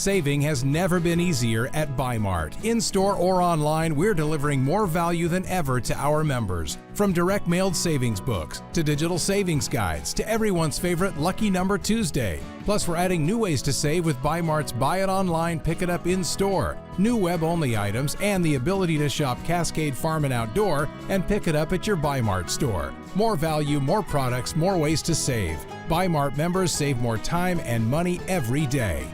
Saving has never been easier at Bi-Mart. In-store or online, we're delivering more value than ever to our members. From direct mailed savings books, to digital savings guides, to everyone's favorite Lucky Number Tuesday. Plus, we're adding new ways to save with Bi-Mart's Buy It Online, Pick It Up in-store, new web-only items, and the ability to shop Cascade Farm and Outdoor and pick it up at your Bi-Mart store. More value, more products, more ways to save. Bi-Mart members save more time and money every day.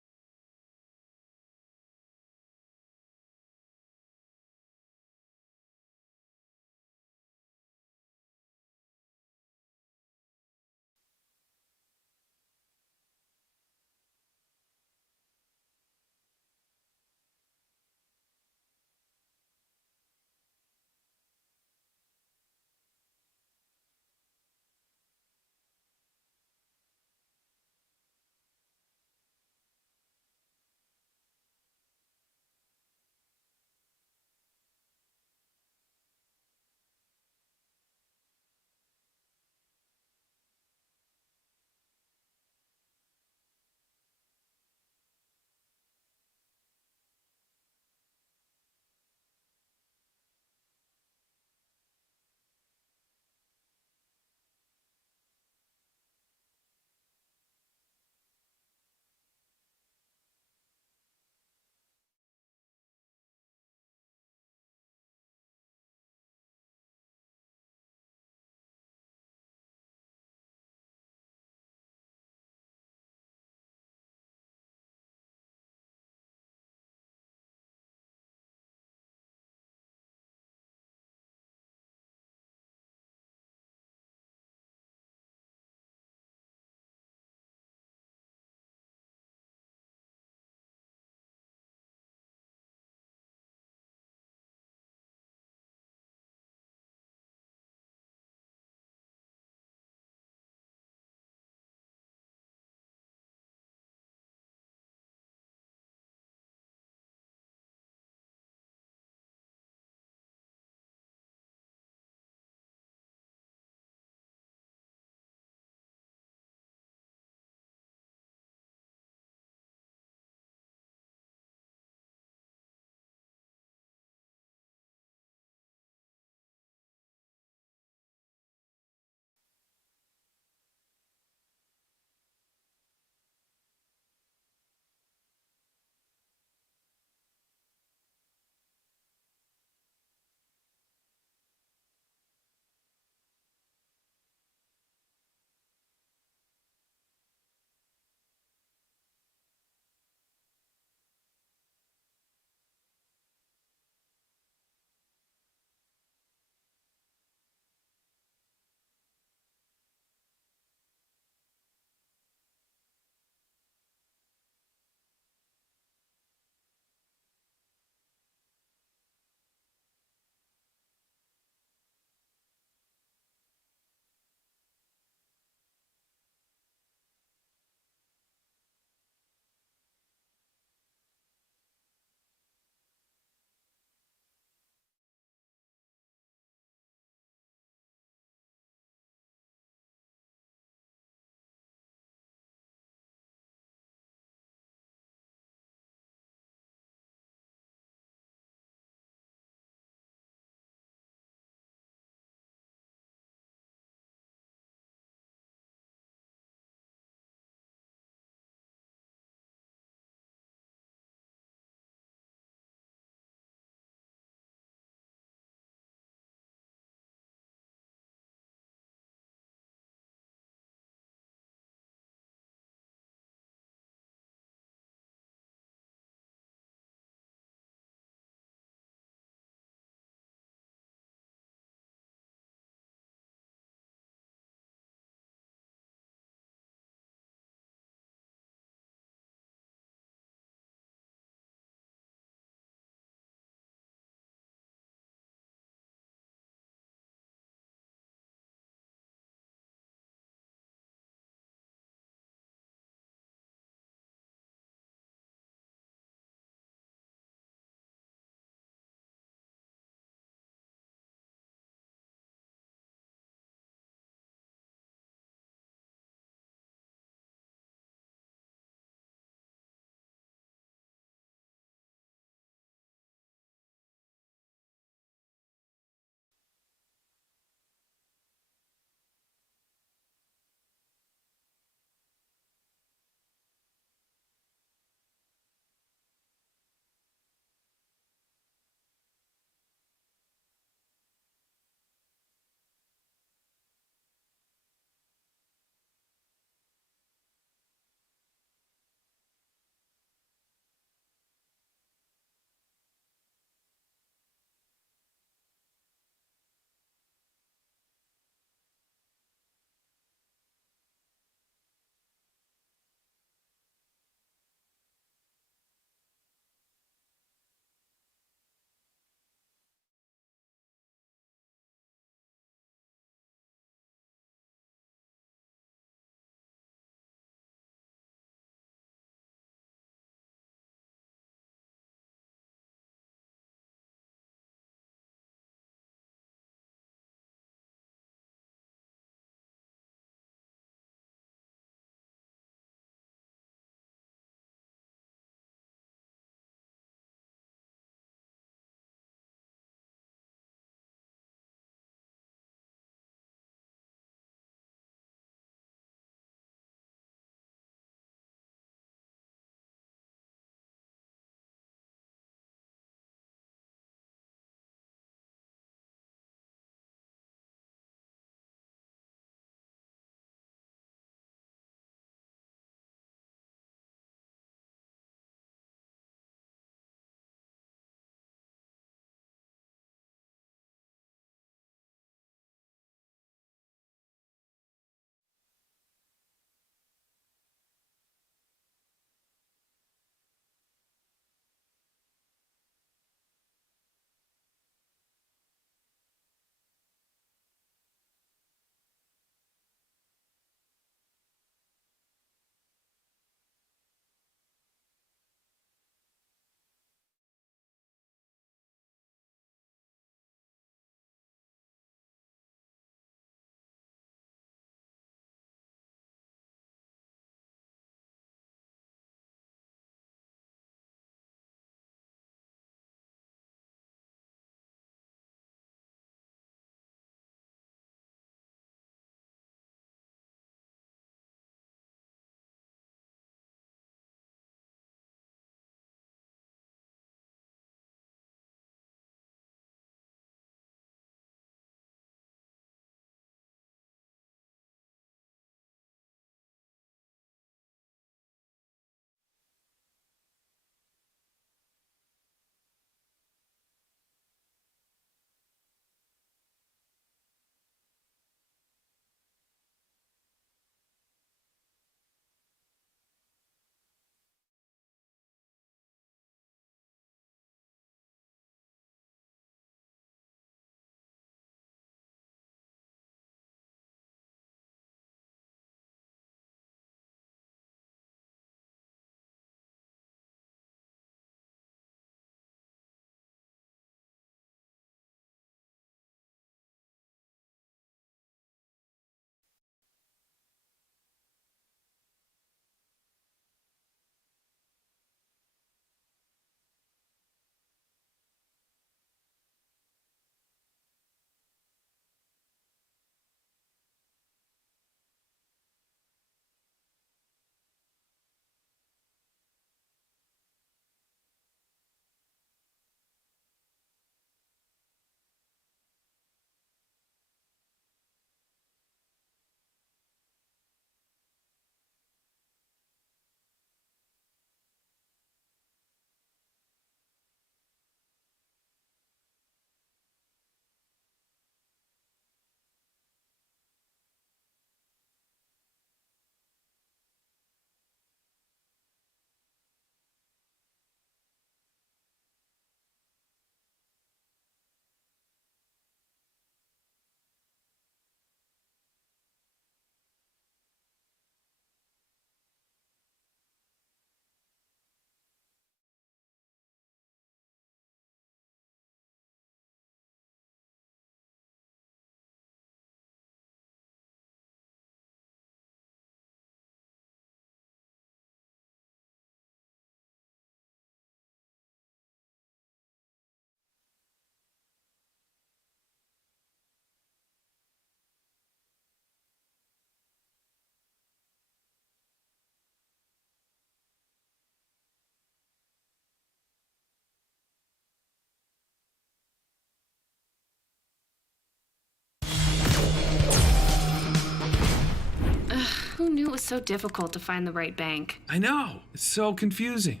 so difficult to find the right bank. I know. It's so confusing.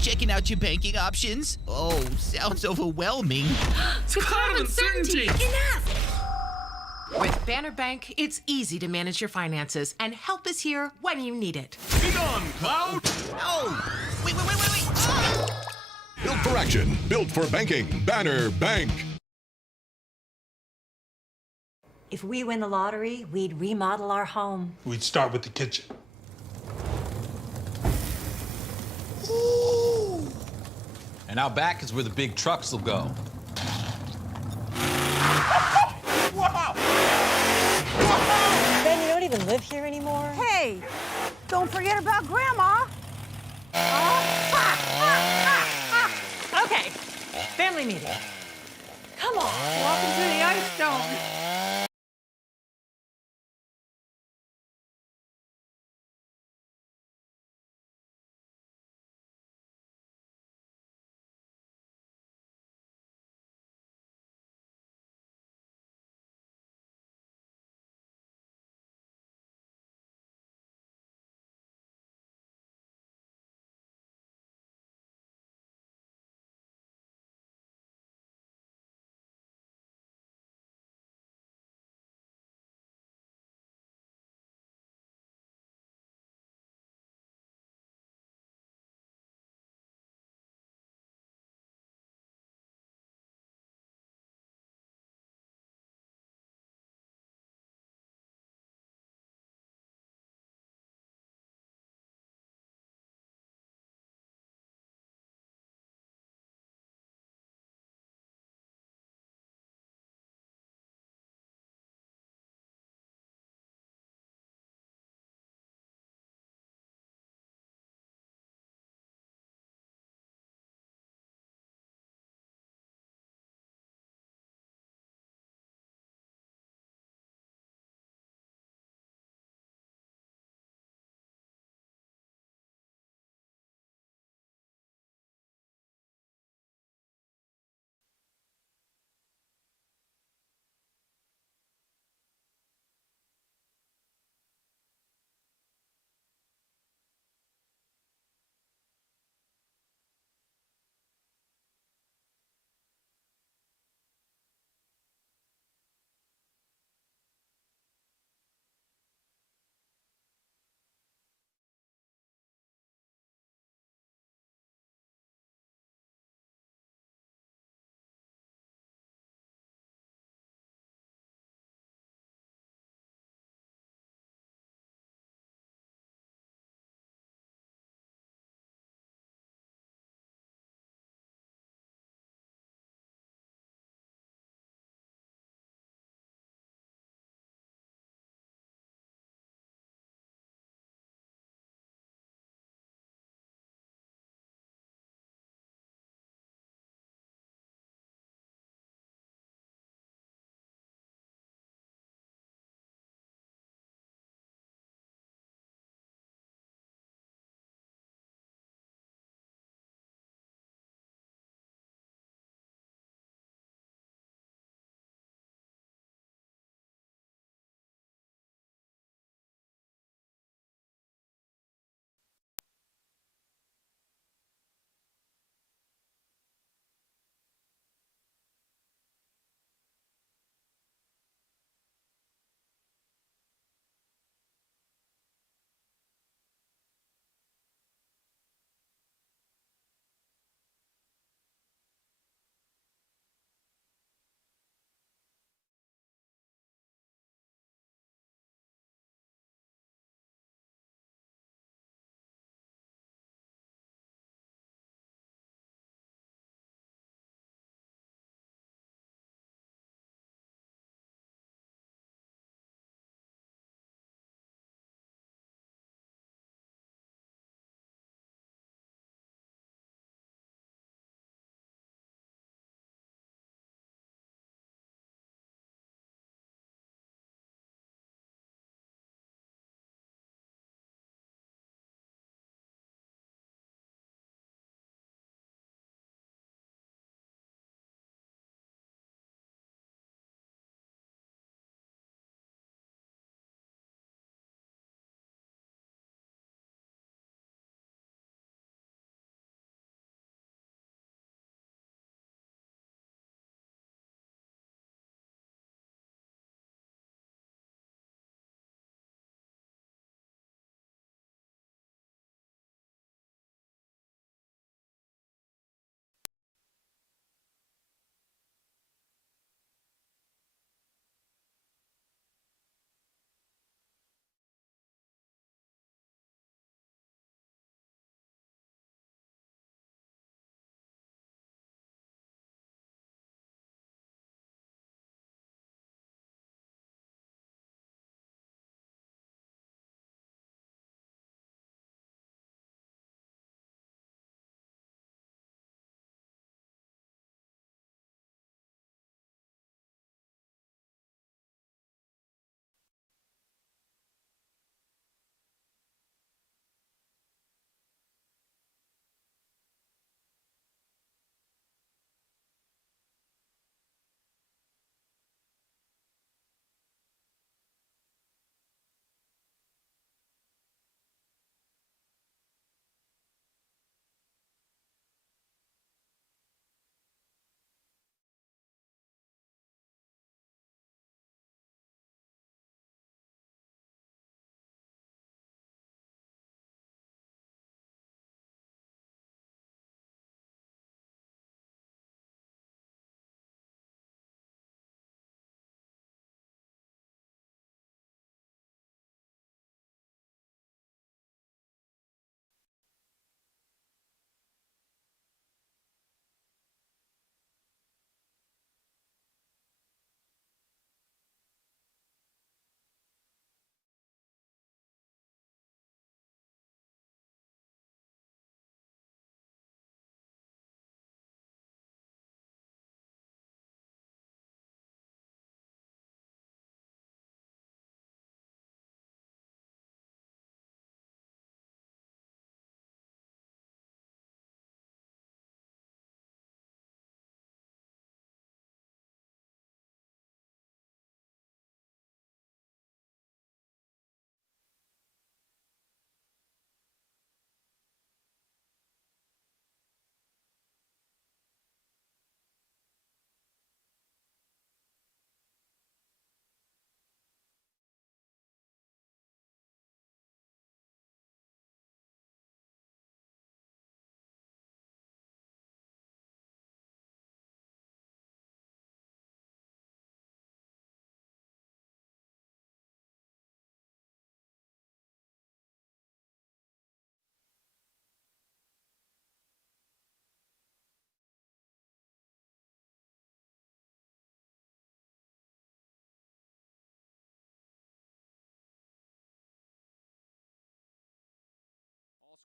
Checking out your banking options? Oh, sounds overwhelming. The cloud of uncertainty. Enough! With Banner Bank, it's easy to manage your finances, and help is here when you need it. Be gone, Cloud! Oh, wait. No correction. Built for banking. Banner Bank. If we win the lottery, we'd remodel our home. We'd start with the kitchen. And out back is where the big trucks will go. Ben, you don't even live here anymore? Hey, don't forget about Grandma. Okay, family meeting. Come on. Walking through the ice stone.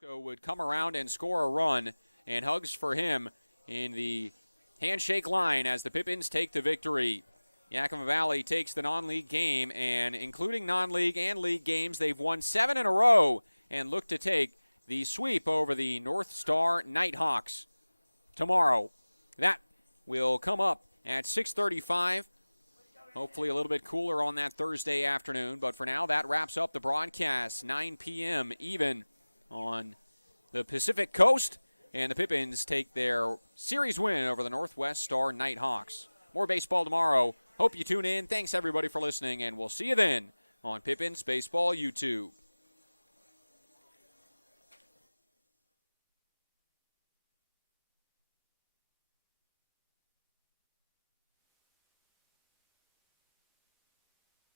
would come around and score a run, and hugs for him in the handshake line as the Pippins take the victory. Yakima Valley takes the non-league game, and including non-league and league games, they've won 7 in a row and look to take the sweep over the North Star Nighthawks tomorrow. That will come up at 6:35. Hopefully a little bit cooler on that Thursday afternoon, but for now that wraps up the broadcast. 9 p.m. even on the Pacific Coast, and the Pippins take their series win over the Northwest Star Nighthawks. More baseball tomorrow. Hope you tune in. Thanks everybody for listening, and we'll see you then on Pippins Baseball YouTube.